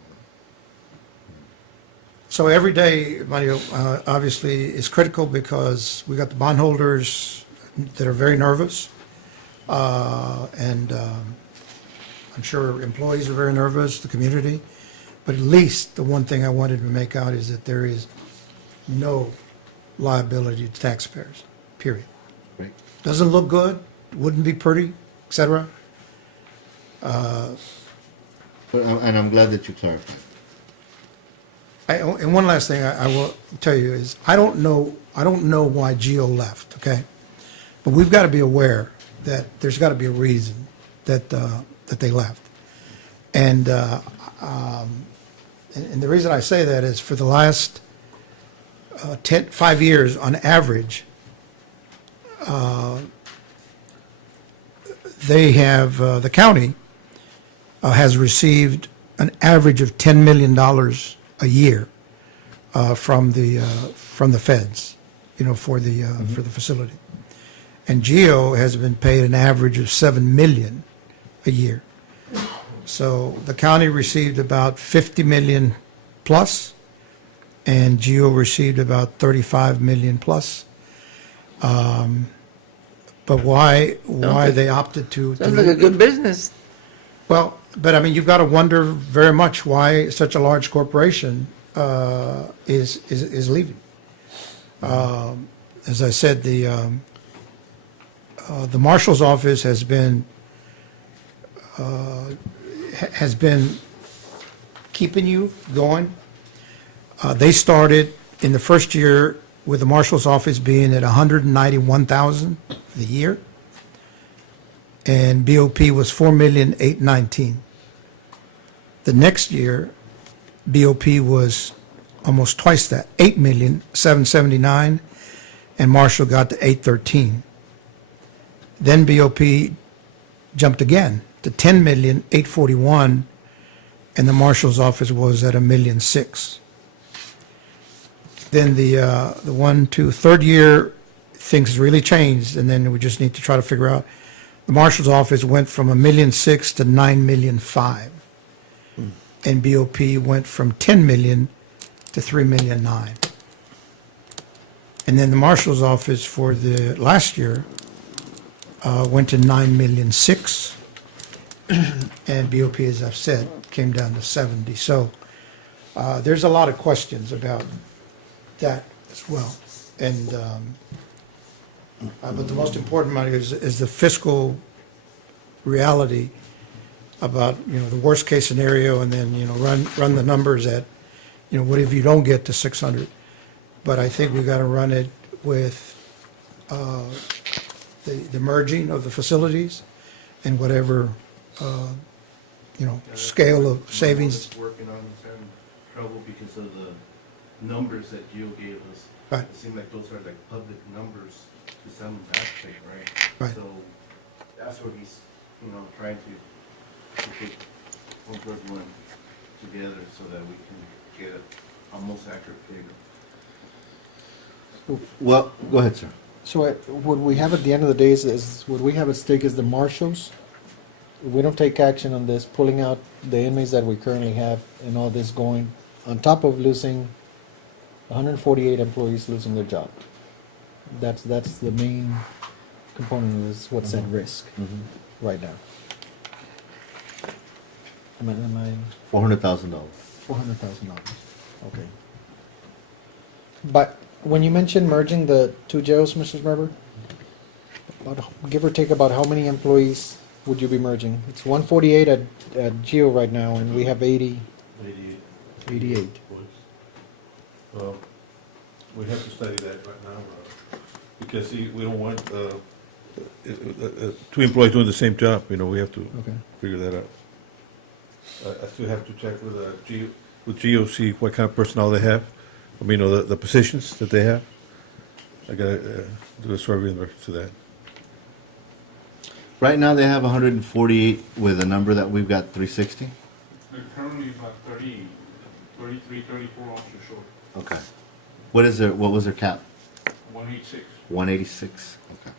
So every day, Mario, obviously is critical because we got the bondholders that are very nervous. And I'm sure employees are very nervous, the community. But at least the one thing I wanted to make out is that there is no liability to taxpayers, period. Right. Doesn't look good, wouldn't be pretty, et cetera. And I'm glad that you clarified. And one last thing I will tell you is, I don't know why Geo left, okay? But we've got to be aware that there's got to be a reason that they left. And the reason I say that is for the last 5 years, on average, they have, the county has received an average of $10 million a year from the feds, for the facility. And Geo has been paid an average of $7 million a year. So the county received about 50 million plus, and Geo received about 35 million plus. But why they opted to? Sounds like a good business. Well, but I mean, you've got to wonder very much why such a large corporation is leaving. As I said, the marshal's office has been keeping you going. They started in the first year with the marshal's office being at 191,000 for the year, and BOP was 4,819,000. The next year, BOP was almost twice that, 8,779,000, and Marshall got to 813. Then BOP jumped again to 10,841,000, and the Marshall's office was at 1,000,006. Then the third year, things really changed, and then we just need to try to figure out. The Marshall's office went from 1,006,000 to 9,005,000, and BOP went from 10 million to 3,009,000. And then the Marshall's office for the last year went to 9,006,000, and BOP, as I've said, came down to 70. So there's a lot of questions about that as well. And but the most important matter is the fiscal reality about, the worst case scenario, and then, run the numbers at, what if you don't get to 600? But I think we've got to run it with the merging of the facilities and whatever, scale of savings. Working on this having trouble because of the numbers that Gio gave us. Right. It seemed like those are like public numbers to some aspect, right? Right. So that's where he's, trying to get everyone together so that we can get a most accurate figure. Well, go ahead, sir. So what we have at the end of the day is what we have at stake is the marshals. If we don't take action on this, pulling out the inmates that we currently have and all this going, on top of losing 148 employees losing their job. That's the main component of this, what's at risk right now. Am I $400,000. $400,000? Okay. But when you mentioned merging the two jails, Mr. Smerber, give or take about how many employees would you be merging? It's 148 at Geo right now, and we have 88. 88. Well, we have to study that right now, because see, we don't want two employees doing the same job. We have to Okay. figure that out. I still have to check with with GOC, what kind of personnel they have. I mean, the positions that they have. I gotta do a survey in reference to that. Right now, they have 148 with a number that we've got 360. They're currently about 33, 34 officers short, Okay. What was their cap? 186. 186. Okay.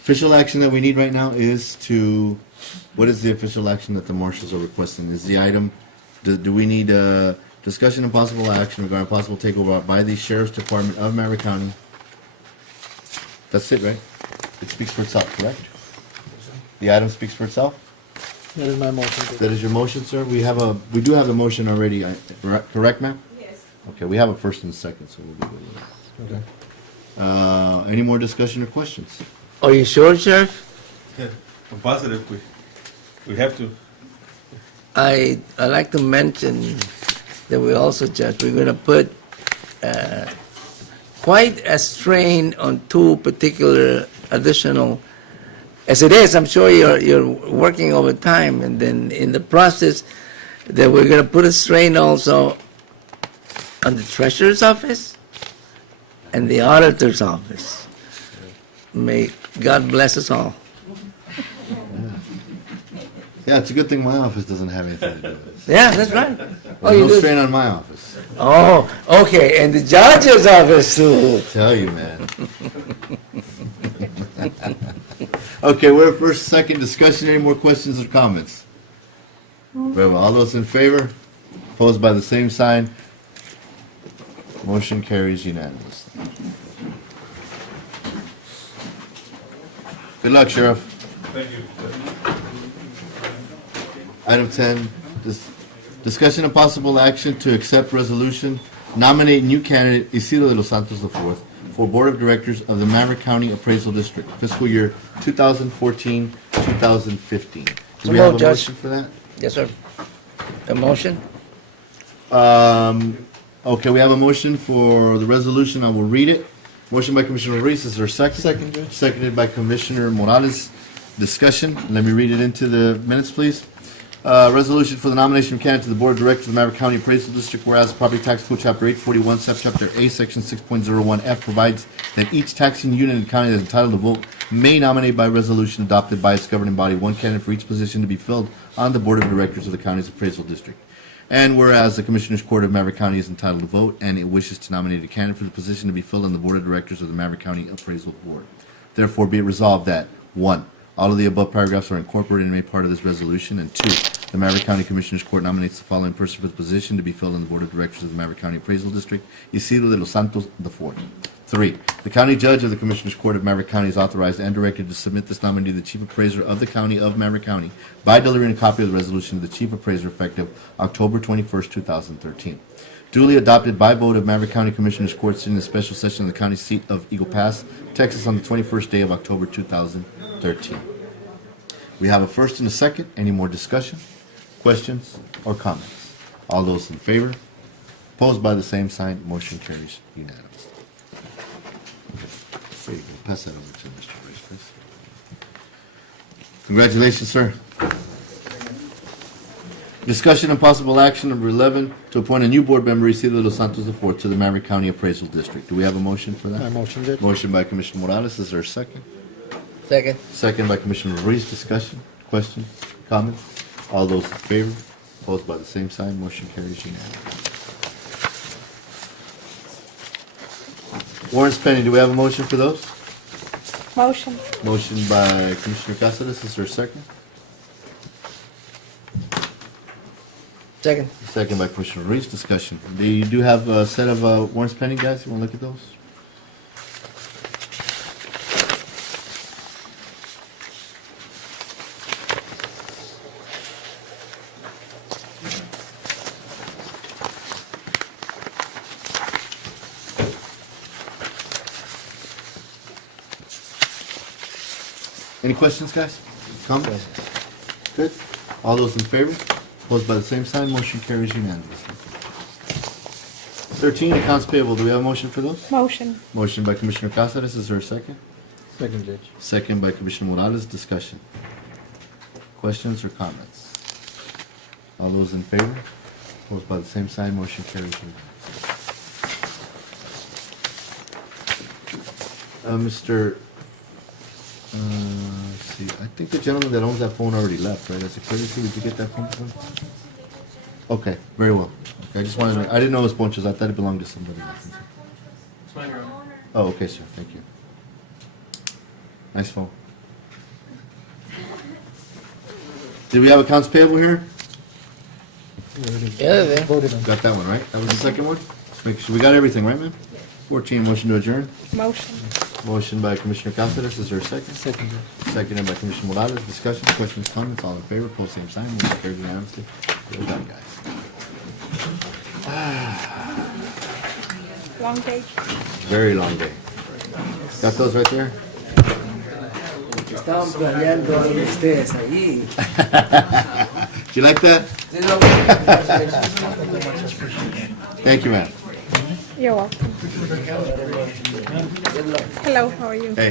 Official action that we need right now is to, what is the official action that the marshals are requesting? Is the item, do we need a discussion and possible action regarding possible takeover by the Sheriff's Department of Maverick County? That's it, right? It speaks for itself, correct? The item speaks for itself? That is my motion. That is your motion, sir? We do have the motion already, correct, ma'am? Yes. Okay, we have a first and a second, so we'll be good with that. Okay. Any more discussion or questions? Are you sure, Sheriff? Yeah, I'm positive we have to. I like to mention that we also, Judge, we're going to put quite a strain on two particular additional, as it is, I'm sure you're working overtime, and then in the process, that we're going to put a strain also on the Treasurer's office and the Auditor's office. May God bless us all. Yeah, it's a good thing my office doesn't have anything to do with this. Yeah, that's right. There's you no do- strain on my office. Oh, okay, and the Judge's office too. Tell you, man. Okay, we're first, second discussion. Any more questions or comments? Very well. All those in favor? Opposed by the same sign? Motion carries unanimously. Good luck, Sheriff. Thank you. Item 10, discussion and possible action to accept resolution, nominate new candidate Isidro de los Santos IV for Board of Directors of the Maverick County Appraisal District, fiscal year 2014-2015. Do So we have a moved, Judge. motion for that? Yes, sir. A motion? Okay, we have a motion for the resolution. I will read it. Motion by Commissioner Ruiz, is there a second? Second, Judge. Seconded by Commissioner Morales. Discussion. Let me read it into the minutes, please. Resolution for the nomination of candidate to the Board of Directors of the Maverick County Appraisal District, whereas the Property Tax Code, Chapter 841, Subchapter A, Section 6.01F provides that each taxing unit in the county that is entitled to vote may nominate by resolution adopted by its governing body one candidate for each position to be filled on the Board of Directors of the county's appraisal district. And whereas the Commissioners Court of Maverick County is entitled to vote and it wishes to nominate a candidate for the position to be filled on the Board of Directors of the Maverick County Appraisal Board. Therefore, be it resolved that, 1, all of the above paragraphs are incorporated and made part of this resolution, and 2, the Maverick County Commissioners Court nominates the following person for the position to be filled on the Board of Directors of the Maverick County Appraisal District, Isidro de los Santos IV. 3, the County Judge of the Commissioners Court of Maverick County is authorized and directed to submit this nominee to the Chief Appraiser of the County of Maverick County by delivering a copy of the resolution to the Chief Appraiser effective October 21st, 2013. Duly adopted by vote of Maverick County Commissioners Court sitting in the special session of the county seat of Eagle Pass, Texas on the 21st day of October 2013. We have a first and a second. Any more discussion, questions, or comments? All those in favor? Opposed by the same sign, motion carries unanimously. There you go. Pass that over to Mr. Rice, please. Congratulations, sir. Discussion and possible action, number 11, to appoint a new board member, Isidro de los Santos IV, to the Maverick County Appraisal District. Do we have a motion for My that? motion, Judge. Motion by Commissioner Morales. Is there a second? Second. Second by Commissioner Ruiz. Discussion, questions, comments? All those in favor? Opposed by the same sign, motion carries unanimously. Warrants pending. Do we have a motion for those? Motion. Motion by Commissioner Cáceres. Is there a second? Second. Second by Commissioner Ruiz. Discussion. You do have a set of warrants pending, guys? You want to look at those? Any questions, guys? Comments? Good. All those in favor? Opposed by the same sign, motion carries unanimously. 13, accounts payable. Do we have a motion for those? Motion. Motion by Commissioner Cáceres. Is there a second? Second, Judge. Second by Commissioner Morales. Discussion. Questions or comments? All those in favor? Opposed by the same sign, motion carries. Mr. Let's see, I think the gentleman that owns that phone already left, right? As a courtesy, did you get that phone from him? Okay, very well. Okay, I just wanted to, I didn't know it was Poncho's. I thought it belonged to somebody else. It's mine, Your Honor. Oh, okay, sir, thank you. Nice phone. Did we have accounts payable here? Yeah, they. Voted on. Got that one, right? That was the second one? Just make sure, we got everything, right, ma'am? 14, motion to adjourn. Motion. Motion by Commissioner Cáceres, is there a second? Second, Judge. Seconded by Commissioner Morales. Discussion, questions, comments, all in favor, post same sign, motion carried unanimously. Well done, guys. Long day. Very long day. Got those right there? Estaban planeando algo ustedes ahí. Do you like that? Thank you, ma'am. You're welcome. Hello, how are you? Hey.